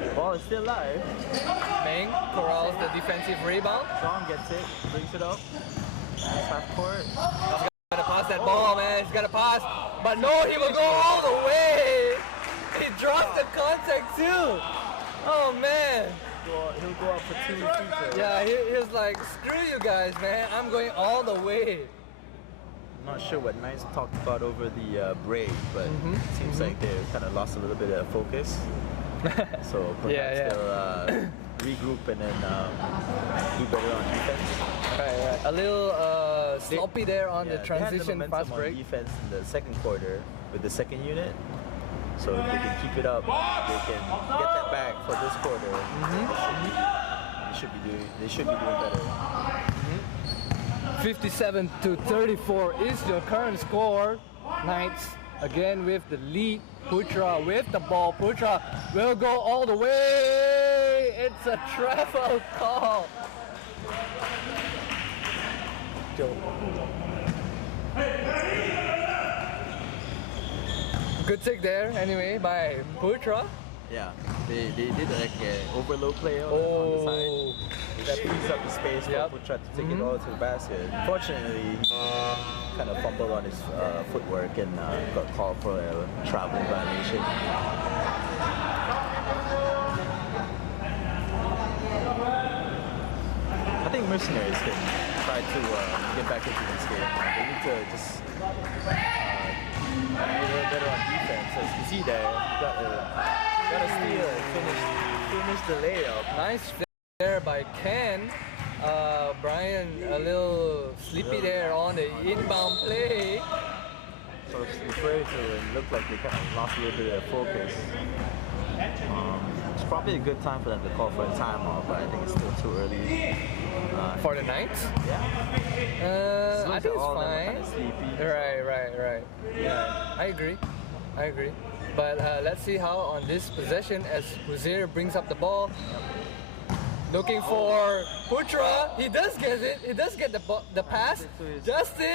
The ball is still live. Meng corrals the defensive rebound. Strong gets it, brings it up. Half court. He's gotta pass that ball, man. He's gotta pass. But no, he will go all the way. He dropped the contact too. Oh man. He'll go up for 2 free throws. Yeah, he was like, screw you guys, man. I'm going all the way. I'm not sure what Knights talked about over the break, but it seems like they kind of lost a little bit of focus. So perhaps they'll regroup and then do better on defense. Right. A little sloppy there on the transition fast break. On defense in the second quarter with the second unit. So if they can keep it up, they can get that back for this quarter. They should be doing better. 57-34 is the current score. Knights again with the lead. Putra with the ball. Putra will go all the way. It's a travel call. Good take there anyway by Putra. Yeah, they did like an overload play on the side. That frees up the space for Putra to take it all to the basket. Fortunately, kind of fumbled on his footwork and got called for a travel violation. I think Mercenaries can try to get back into this game. They need to just be a little better on defense. As you see there, got a steal and finish the layup. Nice there by Ken. Brian a little sleepy there on the inbound play. So it's afraid to look like they kind of lost a little bit of focus. It's probably a good time for them to call for a timeout, but I think it's still too early. For the Knights? Yeah. I think it's fine. Kind of sleepy. Right. Yeah, I agree. But let's see how on this possession as Huzair brings up the ball. Looking for Putra. He does get it. He does get the pass. Justin!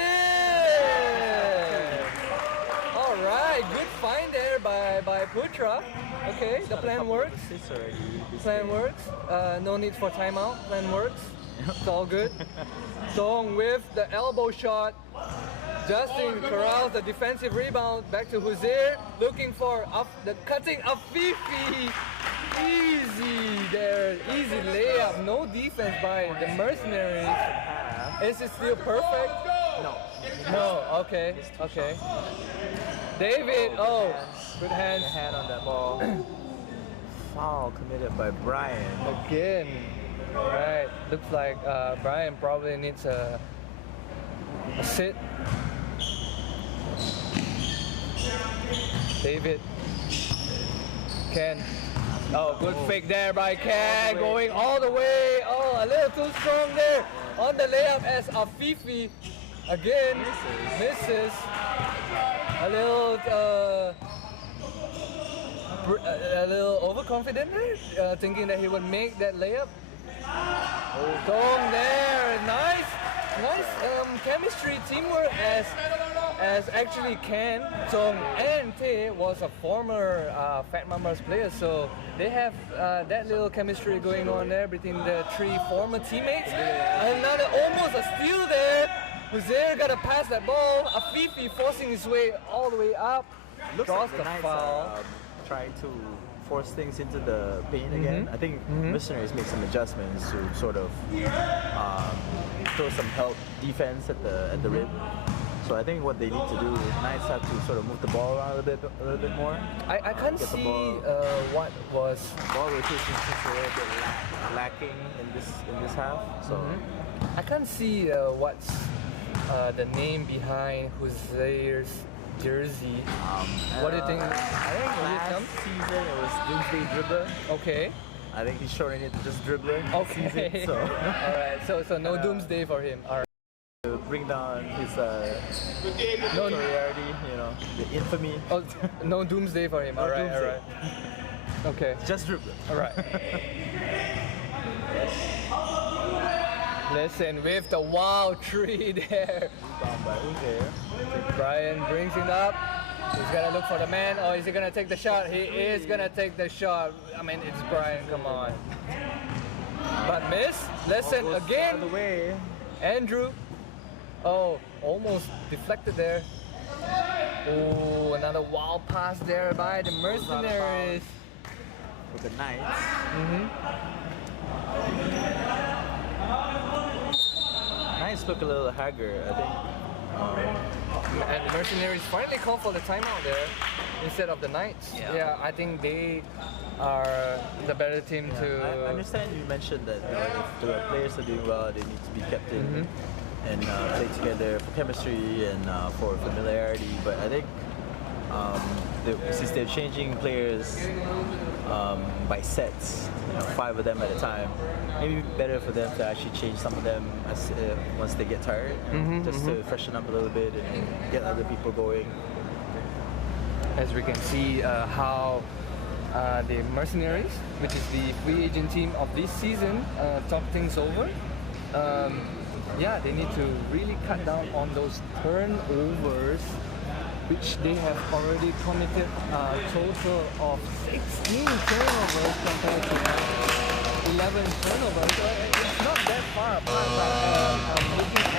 All right, good find there by Putra. Okay, the plan works. Plan works. No need for timeout. Plan works. It's all good. Dong with the elbow shot. Justin corrals the defensive rebound. Back to Huzair. Looking for the cutting Afifi. Easy there. Easy layup. No defense by the Mercenaries. Is it still perfect? No. Okay. David. Good hands. Hand on that ball. Foul committed by Brian. Again. Right. Looks like Brian probably needs a sit. David. Ken. Good fake there by Ken. Going all the way. A little too strong there on the layup as Afifi again misses. A little a little overconfident there, thinking that he would make that layup. Song there, nice chemistry, teamwork as actually Ken, Song and Tae was a former Fat Mamas player, so they have that little chemistry going on there between the three former teammates. Another almost a steal there. Huzair got to pass that ball. Afifi forcing his way all the way up. Looks Draws like the the Knights foul. are trying to force things into the paint again. I think Mercenaries make some adjustments to sort of throw some help defense at the rim. So I think what they need to do, Knights have to sort of move the ball around a little bit more. I can't Get the see ball. what was. Ball rotation seems a little bit lacking in this half. So I can't see what's the name behind Huzair's jersey. What do you think? I think last season it was Doomsday Dribbler. Okay. I think he's shortening it to just Dribbler. Okay. Season, so Alright, so no doomsday for him. Alright. to bring down his No, notoriety, the infamy. oh, no doomsday for him. Alright, doomsday. alright. Okay. Just Dribbler. Alright. Listen, with the wow tree there. Rebound by Uzair. Brian brings it up. He's gonna look for the man. Oh, is he gonna take the shot? He is gonna take the shot. I mean, it's Brian. Come on. But miss. Listen Goes again. the way. Andrew. Oh, almost deflected there. Oh, another wild pass there by the Mercenaries. With the Knights. Knights look a little haggard, I think. And the Mercenaries finally called for the timeout there instead of the Knights. Yeah, I think they are the better team to. I understand you mentioned that if the players are doing well, they need to be kept in and play together for chemistry and for familiarity. But I think since they're changing players by sets, 5 of them at a time, maybe better for them to actually change some of them once they get tired, just to freshen up a little bit and get other people going. As we can see how the Mercenaries, which is the free agent team of this season, talk things over. Yeah, they need to really cut down on those turnovers, which they have already committed a total of 16 turnovers compared to 11 turnovers. So it's not that far apart, but looking at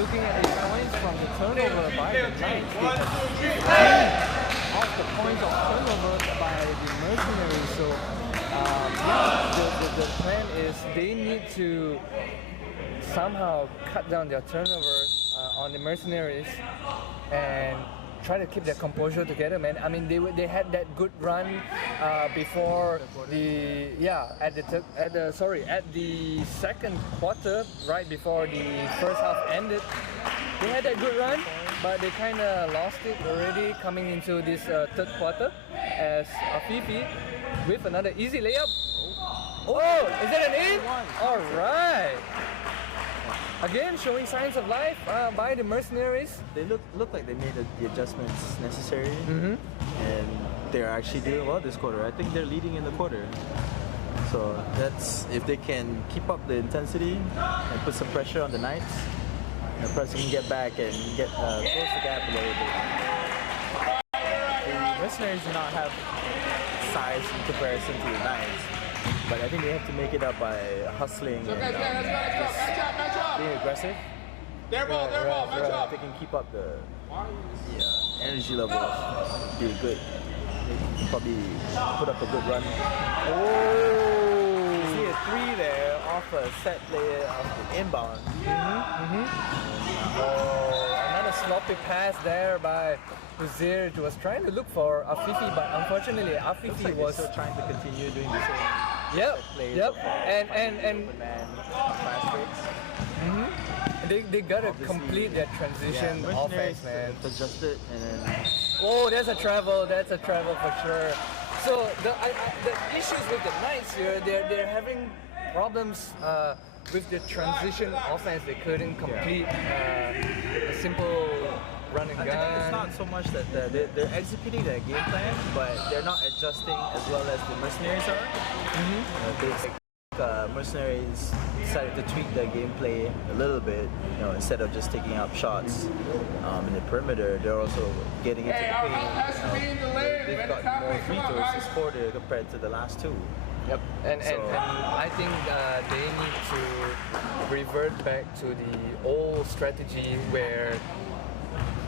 looking at the points from the turnover by the Knights, off the points of turnover by the Mercenaries. So the plan is they need to somehow cut down their turnovers on the Mercenaries and try to keep their composure together, man. I mean, they had that good run before at the second quarter, right before the first half ended. They had that good run, but they kind of lost it already coming into this third quarter as Afifi with another easy layup. Oh, is that an in? All right. Again, showing signs of life by the Mercenaries. They look like they made the adjustments necessary, and they're actually doing well this quarter. I think they're leading in the quarter. So that's if they can keep up the intensity and put some pressure on the Knights, the press can get back and get close the gap a little bit. The Mercenaries do not have size in comparison to the Knights, but I think they have to make it up by hustling and just being aggressive. Their ball, match If up. they can keep up the energy levels, be good. They can probably put up a good run. Oh! You see a 3 there off a set play off the inbound. Oh, another sloppy pass there by Huzair, who was trying to look for Afifi, but unfortunately Afifi was still trying to continue doing the same. Yep, plays yep, of, and man, fast breaks. they gotta Obviously, complete their transition offense, man. Adjusted and then Oh, that's a travel for sure. So the issues with the Knights here, they're having problems with the transition offense. They couldn't complete a simple run and I think it's gun. not so much that they're executing their game plan, but they're not adjusting as well as the Mercenaries are. Mercenaries decided to tweak their gameplay a little bit, instead of just taking up shots in the perimeter, they're also getting into the paint. They've got more free throws this quarter compared to the last two. Yep, and I think they need to revert back to the old strategy where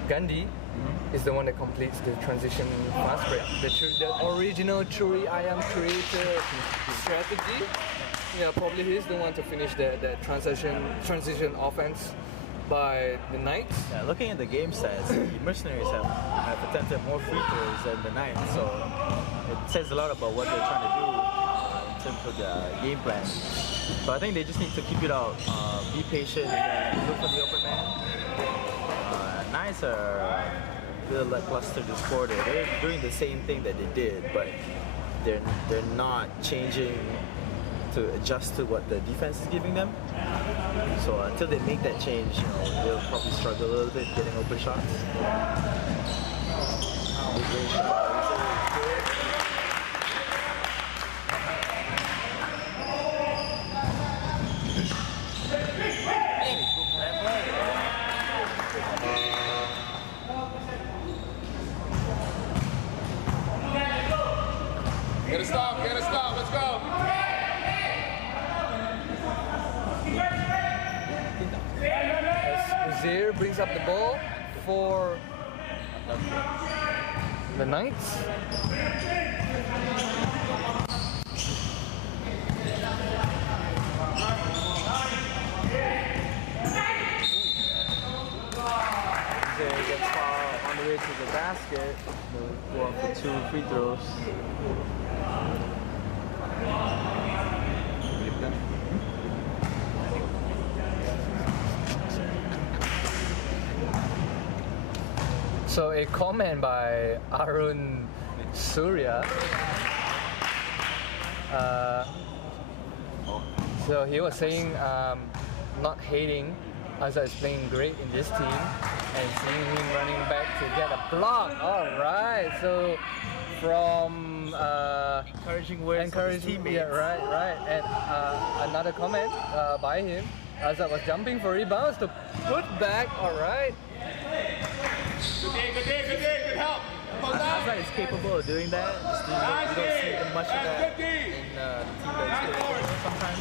Gandhi is the one that completes the transition fast break. The original Churi Ayam creator strategy. Yeah, probably he's the one to finish the transition offense by the Knights. Yeah, looking at the game stats, the Mercenaries have attempted more free throws than the Knights, so it says a lot about what they're trying to do in terms of their game plan. So I think they just need to keep it out, be patient, and look for the open man. Knights are a little lackluster this quarter. They're doing the same thing that they did, but they're not changing to adjust to what the defense is giving them. So until they make that change, they'll probably struggle a little bit getting open shots. Get a stop, let's go. Uzair brings up the ball for the Knights. Uzair gets fouled on the way to the basket. They'll go up for 2 free throws. So a comment by Arun Surya. So he was saying not hating Azhar is playing great in this team and seeing him running back to get a block. Alright, so from Encouraging words from his teammates. yeah, right. And another comment by him. Azhar was jumping for rebounds to put back. Alright. Good day, good help. Azhar is capable of doing that. Just you don't see much of that in the team that he's playing for sometimes.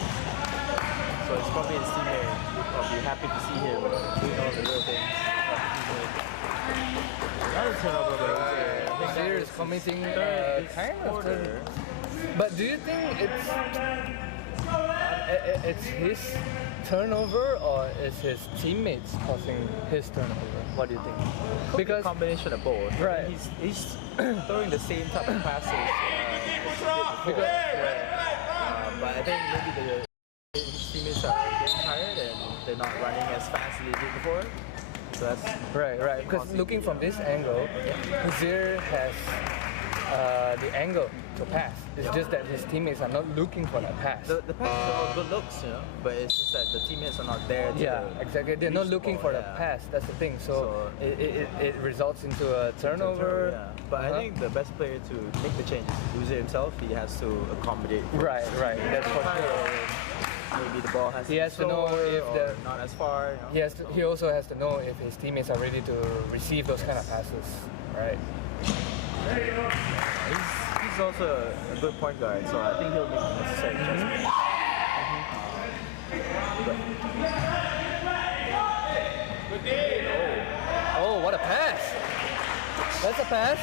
So it's probably his teammate. I'll be happy to see him doing all the little things. Another turnover by Uzair. I think Uzair is committing kind of turn. But do you think it's his turnover or is his teammates causing his turnover? What do you think? Because a combination of both. Right. He's throwing the same type of passes as he did before. But I think maybe his teammates are getting tired and they're not running as fast as they did before. So that's right. Because looking from this angle, Uzair has the angle to pass. It's just that his teammates are not looking for that pass. the passes are all good looks, but it's just that the teammates are not there to Yeah, exactly. They're not looking for the pass. That's the thing. So it results into a turnover. Yeah. But I think the best player to make the change is Uzair himself. He has to accommodate. Right. That's for sure. Maybe the ball has He has to know slower if or not as far. He also has to know if his teammates are ready to receive those kind of passes, right? He's also a good point guard, so I think he'll make the necessary adjustments. Oh, what a pass! That's a pass.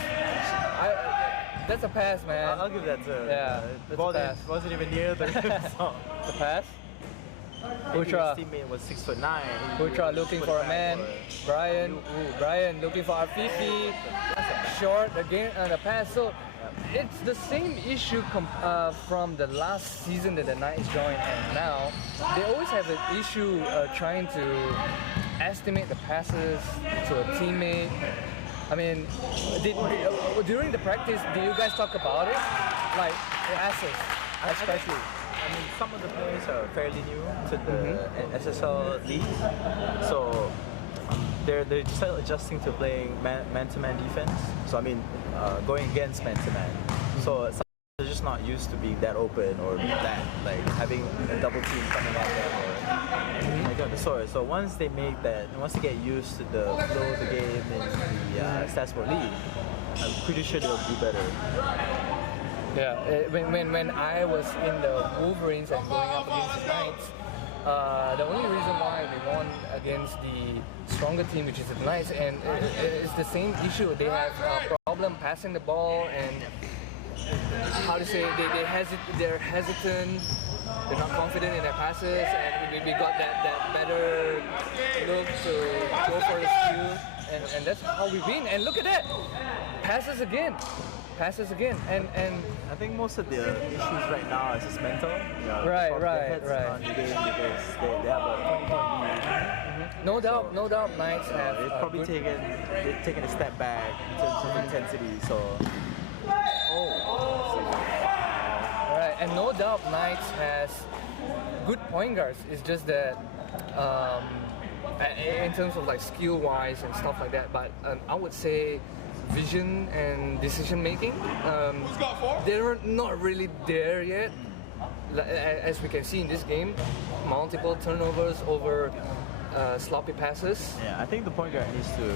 That's a pass, man. I'll give that to Yeah, the that's ball a pass. wasn't even near the so The pass. maybe Putra. his teammate was 6'9". Putra looking for a man. Brian looking for Afifi. Short again and a pass. So it's the same issue from the last season that the Knights joined, and now they always have an issue trying to estimate the passes to a teammate. I mean, during the practice, do you guys talk about it? Like passes, especially. I mean, some of the players are fairly new to the SSL league, so they're still adjusting to playing man-to-man defense. So I mean, going against man-to-man. So they're just not used to being that open or that like having a double team coming at them or like of the sort. So once they get used to the flow of the game in the Statsports League, I'm pretty sure they'll do better. Yeah, when I was in the Wolverines and going up against the Knights, the only reason why we won against the stronger team, which is the Knights, and it's the same issue. They have a problem passing the ball, and how to say they're hesitant. They're not confident in their passes, and we got that better look to go for the steal, and that's how we win. And look at that, passes again, and I think most of the issues right now is just mental. You know, Right. On the game because they have a 20-point lead. No doubt, Knights have They've probably taken a step back in terms of intensity. So, right, and no doubt Knights has good point guards. It's just that in terms of like skill wise and stuff like that, but I would say vision and decision making, they're not really there yet. As we can see in this game, multiple turnovers over sloppy passes. yeah, I think the point guard needs to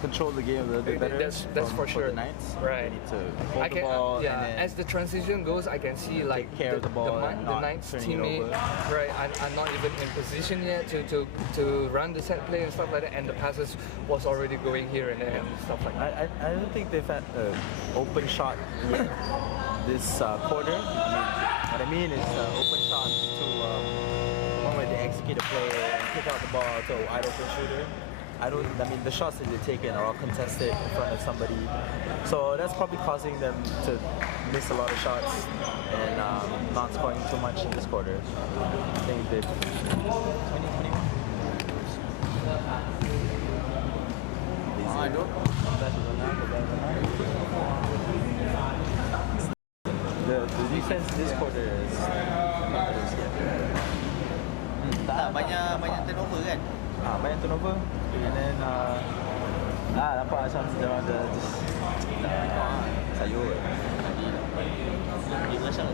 control the game a little bit better. That's for sure. The Knights, Right. They need to hold the ball. yeah, and then as the transition goes, I can see like care of the ball and the not Knights turning it teammate, over. right, are not even in position yet to run the set play and stuff like that, and the passes was already going here and there and stuff like that. I don't think they've had an open shot yet this quarter. What I mean is open shots to one where they execute a play and kick out the ball to a wide open shooter. I mean, the shots that they're taking are all contested in front of somebody. So that's probably causing them to miss a lot of shots and not scoring too much in this quarter. I think they've... I don't the defense this quarter is not close yet. banyak turnover kan. Banyak turnover and then nampak macam dia orang ada just sayur. Dia macam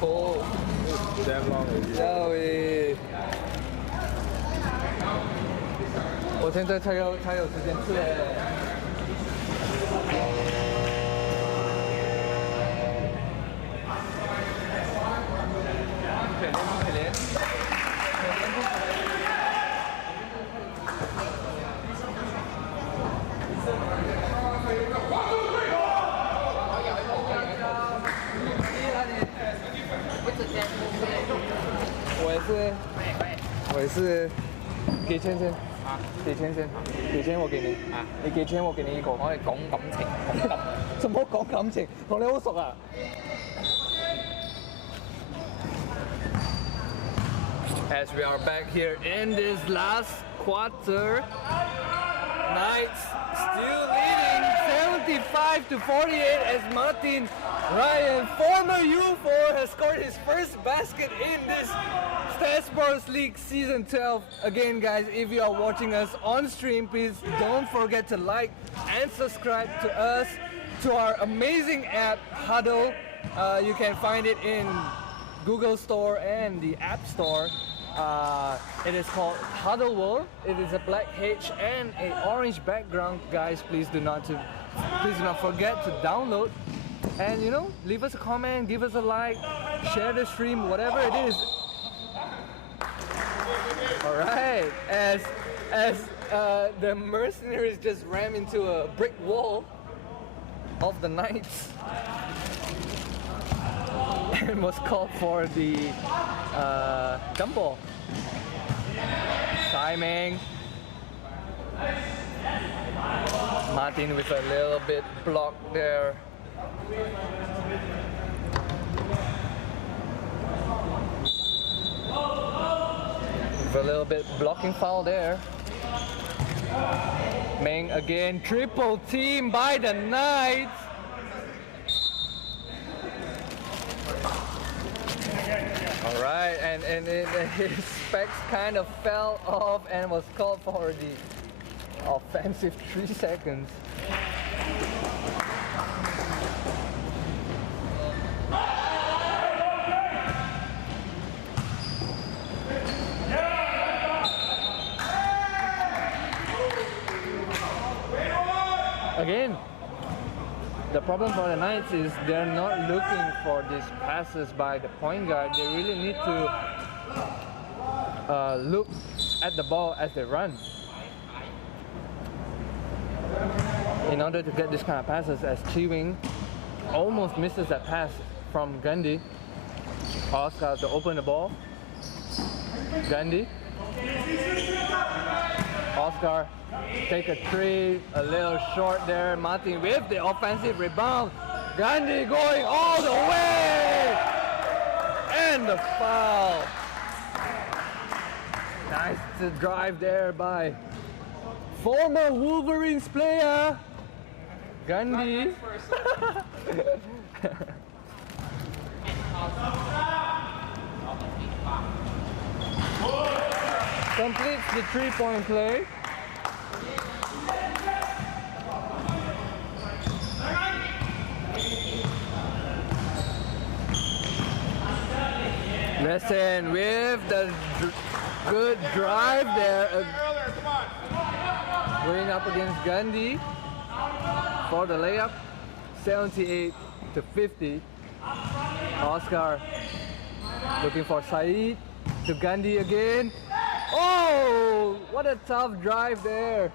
Oh, Damn long already. 要诶！我现在才有时间吃嘞。可怜。我也是，给钱先，给钱先，给钱我给你，你给钱我给你一口。我哋講感情，什麼講感情？同你好熟啊！ As we are back here in this last quarter, Knights still leading 75-48 as Martin Ryan, former U4, has scored his first basket in this Statsports League Season 12. Again, guys, if you are watching us on stream, please don't forget to like and subscribe to us, to our amazing app, Huddle. You can find it in Google Store and the App Store. It is called Huddle World. It is a black H and an orange background. Guys, please do not forget to download. And you know, leave us a comment, give us a like, share the stream, whatever it is. All right, as the Mercenaries just ran into a brick wall of the Knights and was called for the dump ball. Timing. Martin with a little bit block there. With a little bit blocking foul there. Meng again, triple team by the Knights. All right, and his specs kind of fell off and was called for the offensive 3 seconds. Again, the problem for the Knights is they're not looking for these passes by the point guard. They really need to look at the ball as they run in order to get this kind of passes, as Chi-Wing almost misses that pass from Gundy. Oscar to open the ball. Gundy. Oscar take a three, a little short there. Martin with the offensive rebound. Gundy going all the way! And the foul. Nice to drive there by former Wolverines player, Gundy. Completes the 3-point play. Listen, with the good drive there, going up against Gundy for the layup, 78-50. Oscar looking for Saeed to Gundy again. Oh, what a tough drive there.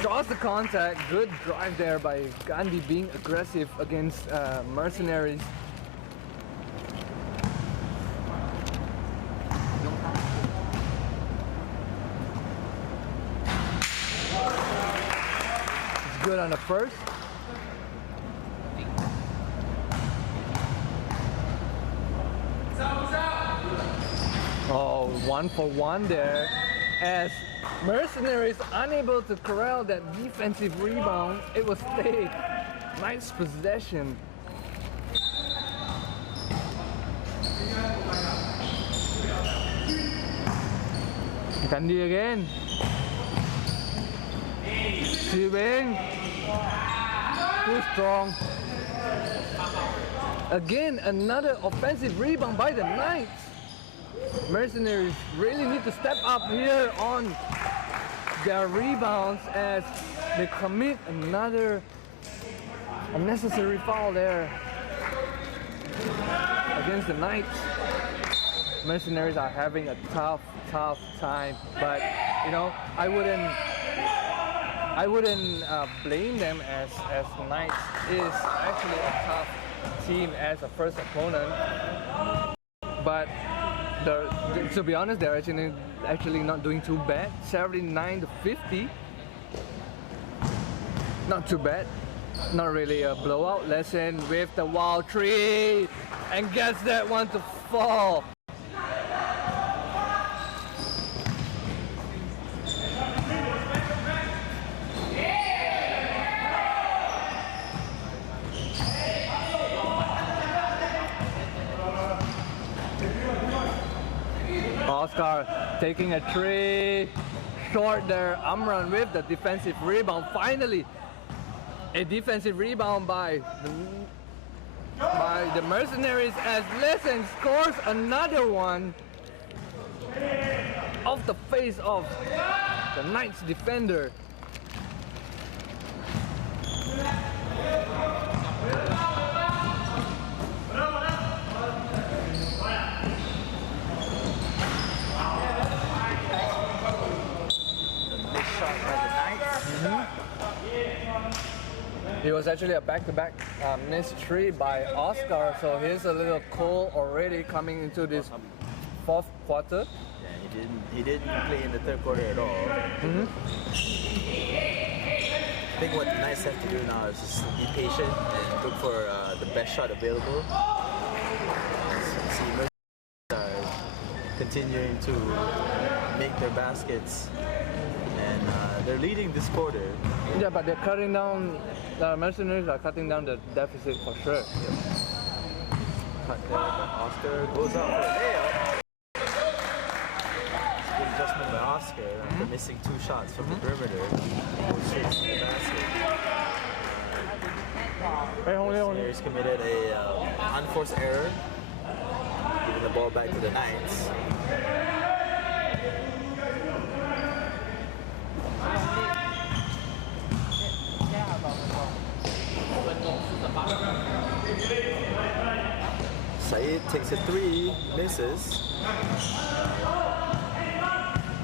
Draws the contact. Good drive there by Gundy, being aggressive against Mercenaries. It's good on the first. Oh, 1-for-1 there, as Mercenaries unable to corral that defensive rebound. It was stayed. Nice possession. Gundy again. Chi-Wing. Too strong. Again, another offensive rebound by the Knights. Mercenaries really need to step up here on their rebounds as they commit another unnecessary foul there against the Knights. Mercenaries are having a tough time, but you know, I wouldn't blame them, as Knights is actually a tough team as a first opponent, but to be honest, they're actually not doing too bad. 79-50. Not too bad. Not really a blowout. Lesson with the wild three and gets that one to fall. Oscar taking a three, short there. Amran with the defensive rebound. Finally, a defensive rebound by the Mercenaries, as Lesson scores another one off the face of the Knights defender. It was actually a back-to-back missed three by Oscar, so he's a little cold already coming into this fourth quarter. Yeah, he didn't play in the third quarter at all. I think what the Knights have to do now is just be patient and look for the best shot available. See, Mercenaries are continuing to make their baskets, and they're leading this quarter. Yeah, but they're cutting down. The Mercenaries are cutting down the deficit for sure. Cut there, but Oscar goes out for a layup. Good adjustment by Oscar after missing 2 shots from the perimeter. Goes straight to the basket. Mercenaries committed a unforced error, giving the ball back to the Knights. Saeed takes a 3, misses.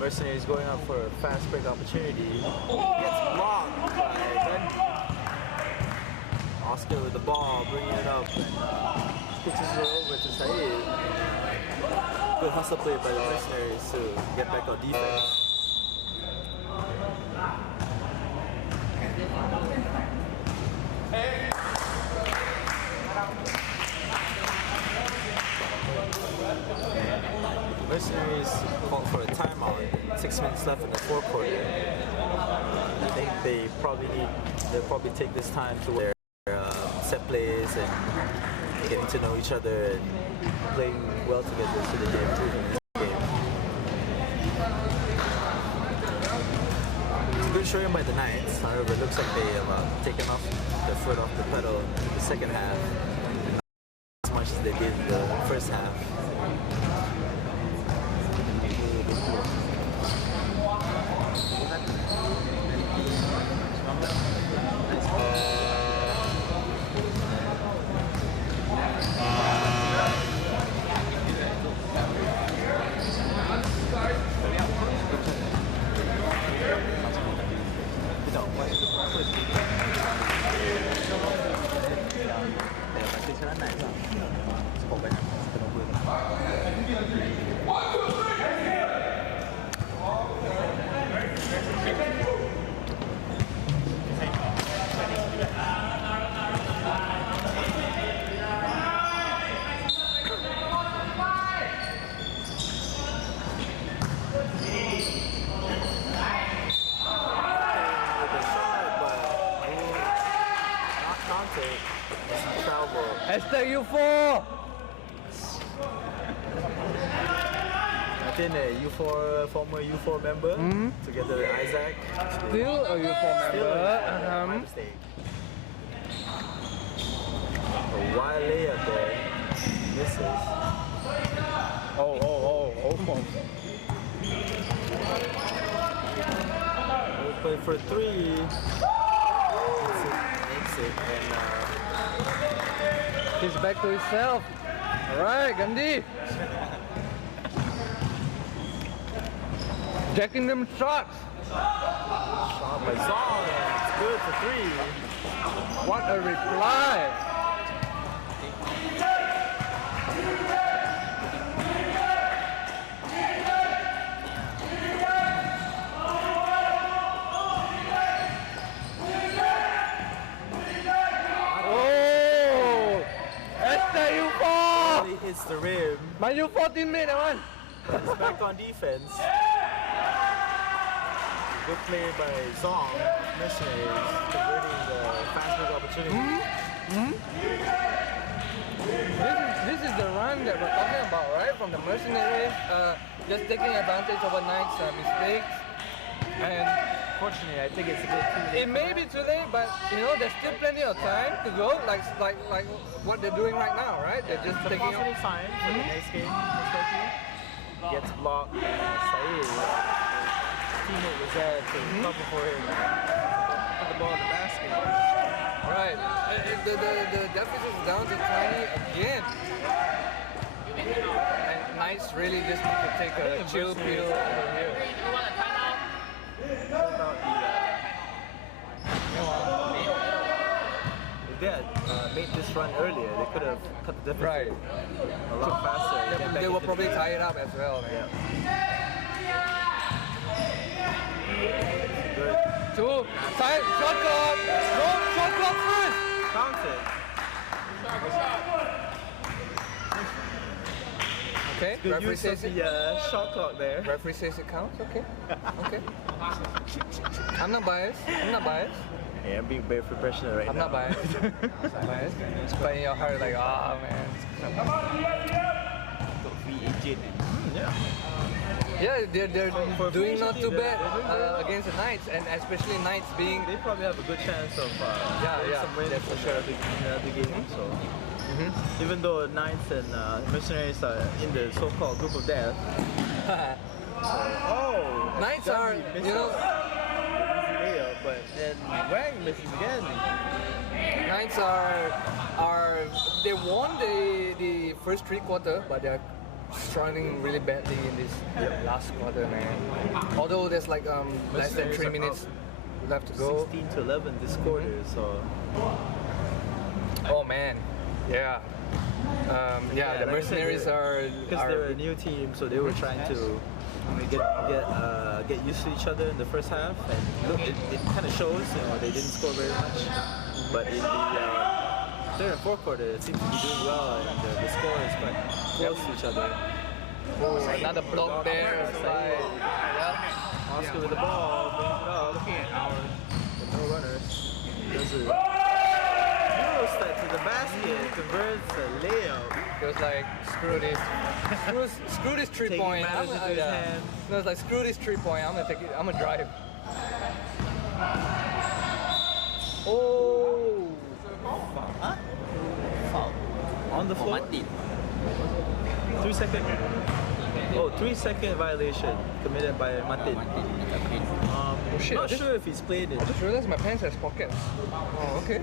Mercenaries going up for a fast break opportunity. Gets blocked by Gundy. Oscar with the ball, bringing it up, and pitches it over to Saeed. Good hustle play by the Mercenaries to get back on defense. Mercenaries called for a timeout. 6 minutes left in the fourth quarter. I think they'll probably take this time to their set plays and getting to know each other and playing well together so they can improve in this game. Good showing by the Knights. However, it looks like they have taken off their foot off the pedal in the second half, not as much as they did in the first half. U4! I think a former U4 member, together with Isaac. Still a U4 member. My mistake. A wild layup there. Misses. Almost. Open for 3. Makes it. And he's back to himself. Alright, Gandhi. Jacking them shots. shot by Zong. It's good for 3. What a reply. Hits the rim. My U4 teammate, that one. He's back on defense. Good play by Zong, Mercenaries, converting the fast break opportunity. This is the run that we're talking about, right? From the Mercenaries, just taking advantage of a Knight's mistakes. And Fortunately, I think it's a bit too late. it may be too late, but you know, there's still plenty of time to go, like what they're doing right now, right? They're just It's a taking positive sign for the next game, especially. Gets blocked. Saeed, teammate was there to cover for him. Put the ball in the basket. right. The deficit is down to 20 again. And Knights really just need to take a chill pill over here. If they had made this run earlier, they could have cut the deficit Right. a lot faster. Get back They will into probably the game. tie it up as well, man. Good. Two, time, shot clock, no, shot clock first. Count it. Okay, Good referee use of says it. the shot clock there. Referee says it counts. Okay. Okay. I'm not biased. I'm not biased. Yeah, I'm being very professional right I'm now. not biased. I'm not biased. But in your heart, like, oh man. Free agent. Yeah. Yeah, they're For doing free not agency, too bad they're doing well. against the Knights, and especially Knights being. They probably have a good chance of getting some wins that's for in sure. the other game. So even though Knights and Mercenaries are in the so-called group of death. Knights Dundee are, misses you know, the easy layup, but then Wang misses again. Knights are they won the first 3 quarters, but they're struggling really badly in this last quarter, man. Although there's like less than Mercenaries 3 are minutes left to go. 16-11 this quarter, so Oh man, yeah. Yeah, the like I said, Mercenaries are because they're a new team, so they were trying to get used to each other in the first half, and look, it kind of shows. You know, they didn't score very much, but in the third and fourth quarter, it seems to be doing well, and the score is quite close to each other. Oh, another block there. Side. Yeah. Oscar with the ball, brings it up. Looking at ours, with no runners. Does a Euro step to the basket, converts a layup. It was like, screw this. Screw this 3 Taking point. matters into his hands. No, it's like, screw this 3 point. I'm gonna take it. I'm gonna drive. Oh. Foul. On the floor. Martin. 3 second. Oh, 3-second violation committed by Martin. Oh shit, Not sure if he's played it. I just realized my pants has pockets. Oh, okay.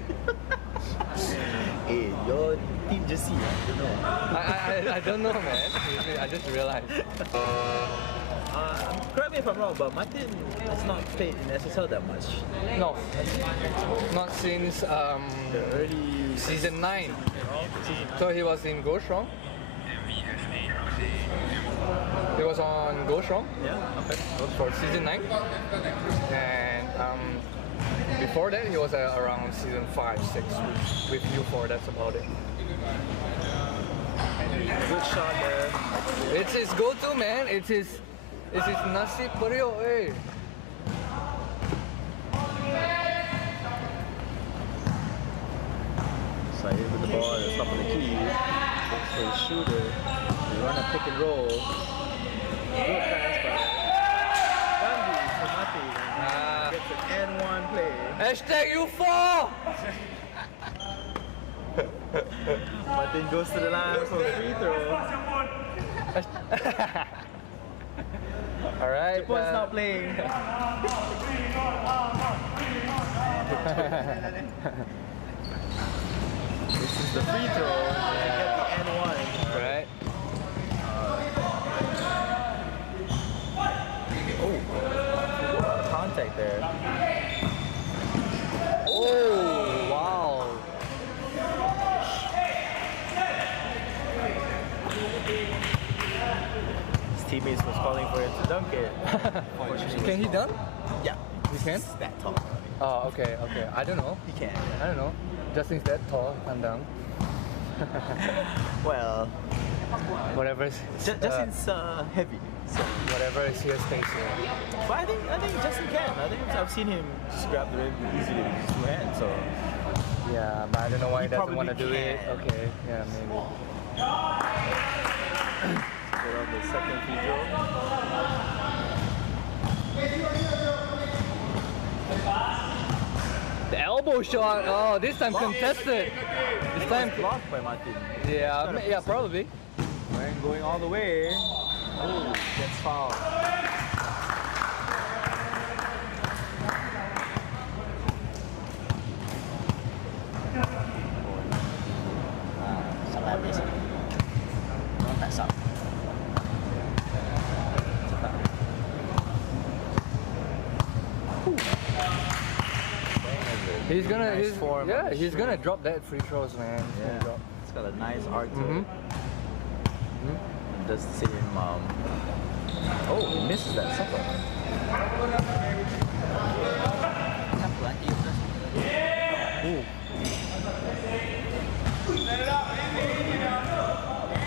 Hey, your team jersey, you know. I don't know, man. I just realized. Correct me if I'm wrong, but Martin has not played in SSL that much. No, not since The early season 9. season. So he was in Go Strong. He was on Go Strong Yeah, okay. for season 9. And before that, he was around season 5, 6 with U4. That's about it. Good shot there. It's his go-to, man. It's his nasi periuk, eh. Saeed with the ball at the top of the key. Looks for the shooter. They run a pick and roll. Good pass by Dundee to Mati. Gets an N1 play. Hashtag U4! Martin goes to the line for a free throw. Alright. Japan's not playing. This is the free throw. They get the N1. Right. Oh, contact there. Oh, wow. His teammates was calling for him to dunk it. Can he dunk? Yeah, He can? he's that tall. Oh, okay, okay. I don't know. He can. I don't know. Justin's that tall, he can dunk. Well, Whatever is Justin's heavy. So, whatever is here stays here. but I think Justin can. I think I've seen him just grab the rim easily with his 2 hands. So Yeah, but I don't know why he doesn't want to probably do it. can. Okay, yeah, maybe. get on the second free throw. The elbow shot. Oh, this time contested. This time. Blocked by Martin. Yeah, probably. Wang going all the way. Oh, gets fouled. Salah biasa. Orang tak sub. He's gonna, Nice form on the he's shoot. gonna drop that free throws, man. He's gonna Yeah, drop. it's got a nice arc to Mhm. it. Does the same. Oh, he misses that second one. Kenapa nanti you terus? Ooh.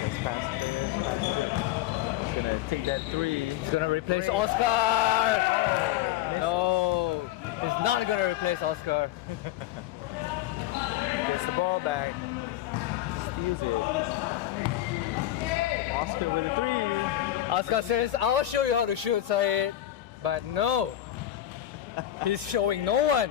Gets past there. that three. He's gonna replace Oscar! No, he's not gonna replace Oscar. Gets the ball back. Steals it. Oscar with a three. Oscar says, I'll show you how to shoot, Saeed. But no, he's showing no one.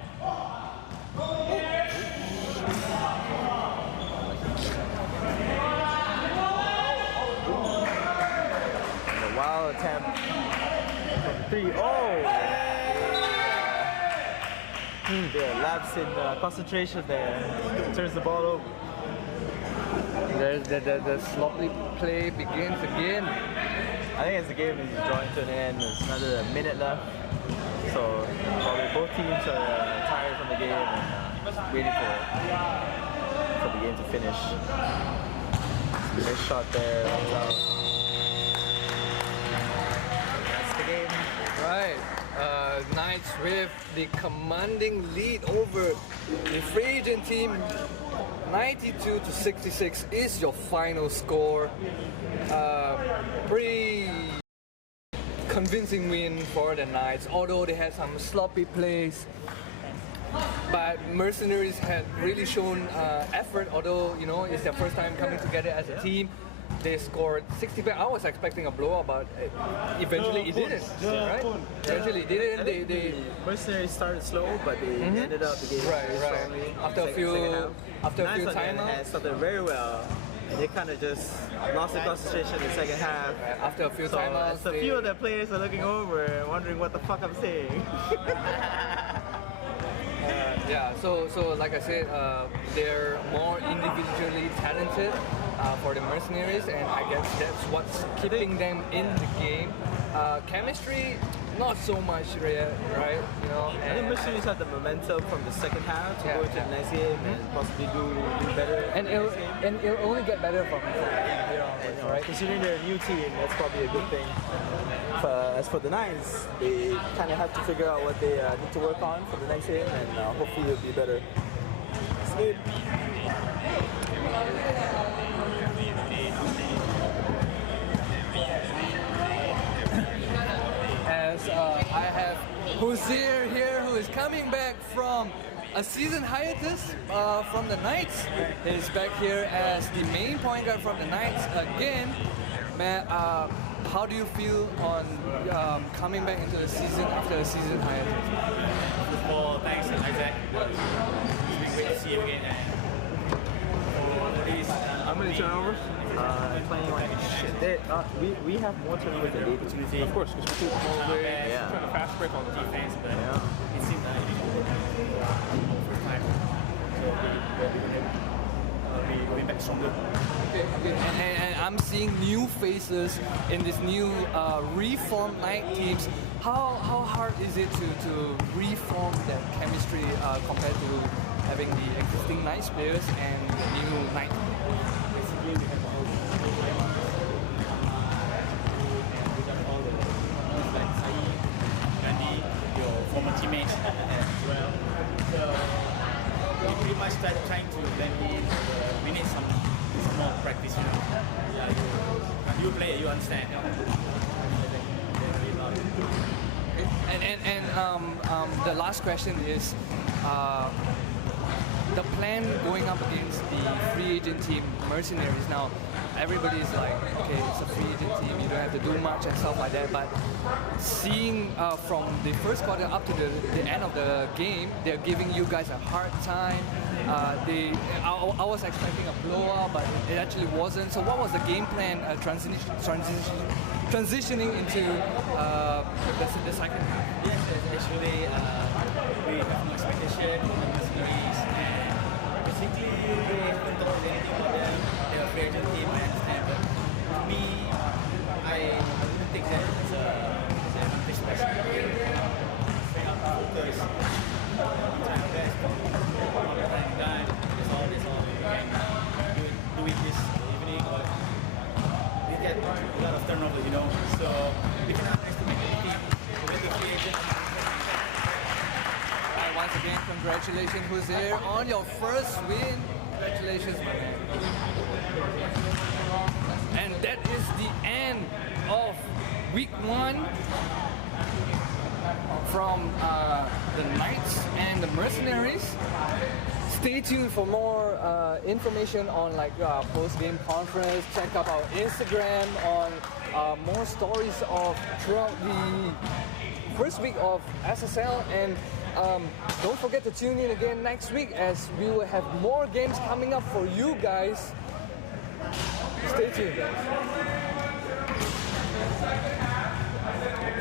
A wild attempt from three. Oh! Yeah, lapse in concentration there. Turns the ball over. The sloppy play begins again. I think as the game is drawing to an end, there's another minute left. So probably both teams are tired from the game and just waiting for the game to finish. Nice shot there. That's the game. Right. Knights with the commanding lead over the free agent team. 92-66 is your final score. Pretty convincing win for the Knights, although they had some sloppy plays. But Mercenaries had really shown effort, although it's their first time coming together as a team. They scored 60 points. I was expecting a blowout, but eventually it didn't. Right? Eventually it didn't. They Mercenaries started slow, but they ended up the game very strongly. After a few timeouts, started very well. And they kind of just lost the concentration in the second half. After a few timeouts, so a few of the players are looking over and wondering what the fuck I'm saying. Yeah, so like I said, they're more individually talented for the Mercenaries, and I guess that's what's keeping them in the game. Chemistry, not so much, right? I think Mercenaries had the momentum from the second half to go into the next game and possibly do better. And it'll only get better from here on, right? Considering they're a new team, that's probably a good thing. As for the Knights, they kind of have to figure out what they need to work on for the next game, and hopefully it'll be better. That's good. As I have Hussein here, who is coming back from a season hiatus from the Knights. He's back here as the main point guard from the Knights again. Matt, how do you feel on coming back into the season after a season hiatus? First of all, thanks, Isaac. It's been great to see you again. How many turnovers? Playing like shit. We have more turnovers than they do. Of course, because we took more away. Yeah. Trying to fast break on the defense, but it seemed like first time. So we'll be back stronger. Okay. And I'm seeing new faces in this new reformed Knight teams. How hard is it to reform that chemistry compared to having the existing Knights players and the new Knight? Basically, we have all the like Saeed, Gandhi, your former teammates as well. So we pretty much trying to blend in. We need some more practice, you play, you understand. And the last question is the plan going up against the free agent team Mercenaries. Now everybody's like, okay, it's a free agent team, you don't have to do much and stuff like that, but seeing from the first quarter up to the end of the game, they're giving you guys a hard time. I was expecting a blowout, but it actually wasn't. So what was the game plan transitioning into the second half? Yes, actually, we have no expectation from the Mercenaries, and basically we haven't told anything about them. They're a free agent team, I understand, but to me, I don't think that it's an advantage to us. Straight up focus, try our best, all the time, that's all we can do it this evening, but we get a lot of turnover, so we cannot underestimate the team. Once again, congratulations, Jose, on your first win. Congratulations, my man. And that is the end of week 1 from the Knights and the Mercenaries. Stay tuned for more information on like post-game conference. Check out our Instagram on more stories of throughout the first week of SSL, and don't forget to tune in again next week as we will have more games coming up for you guys. Stay tuned, guys.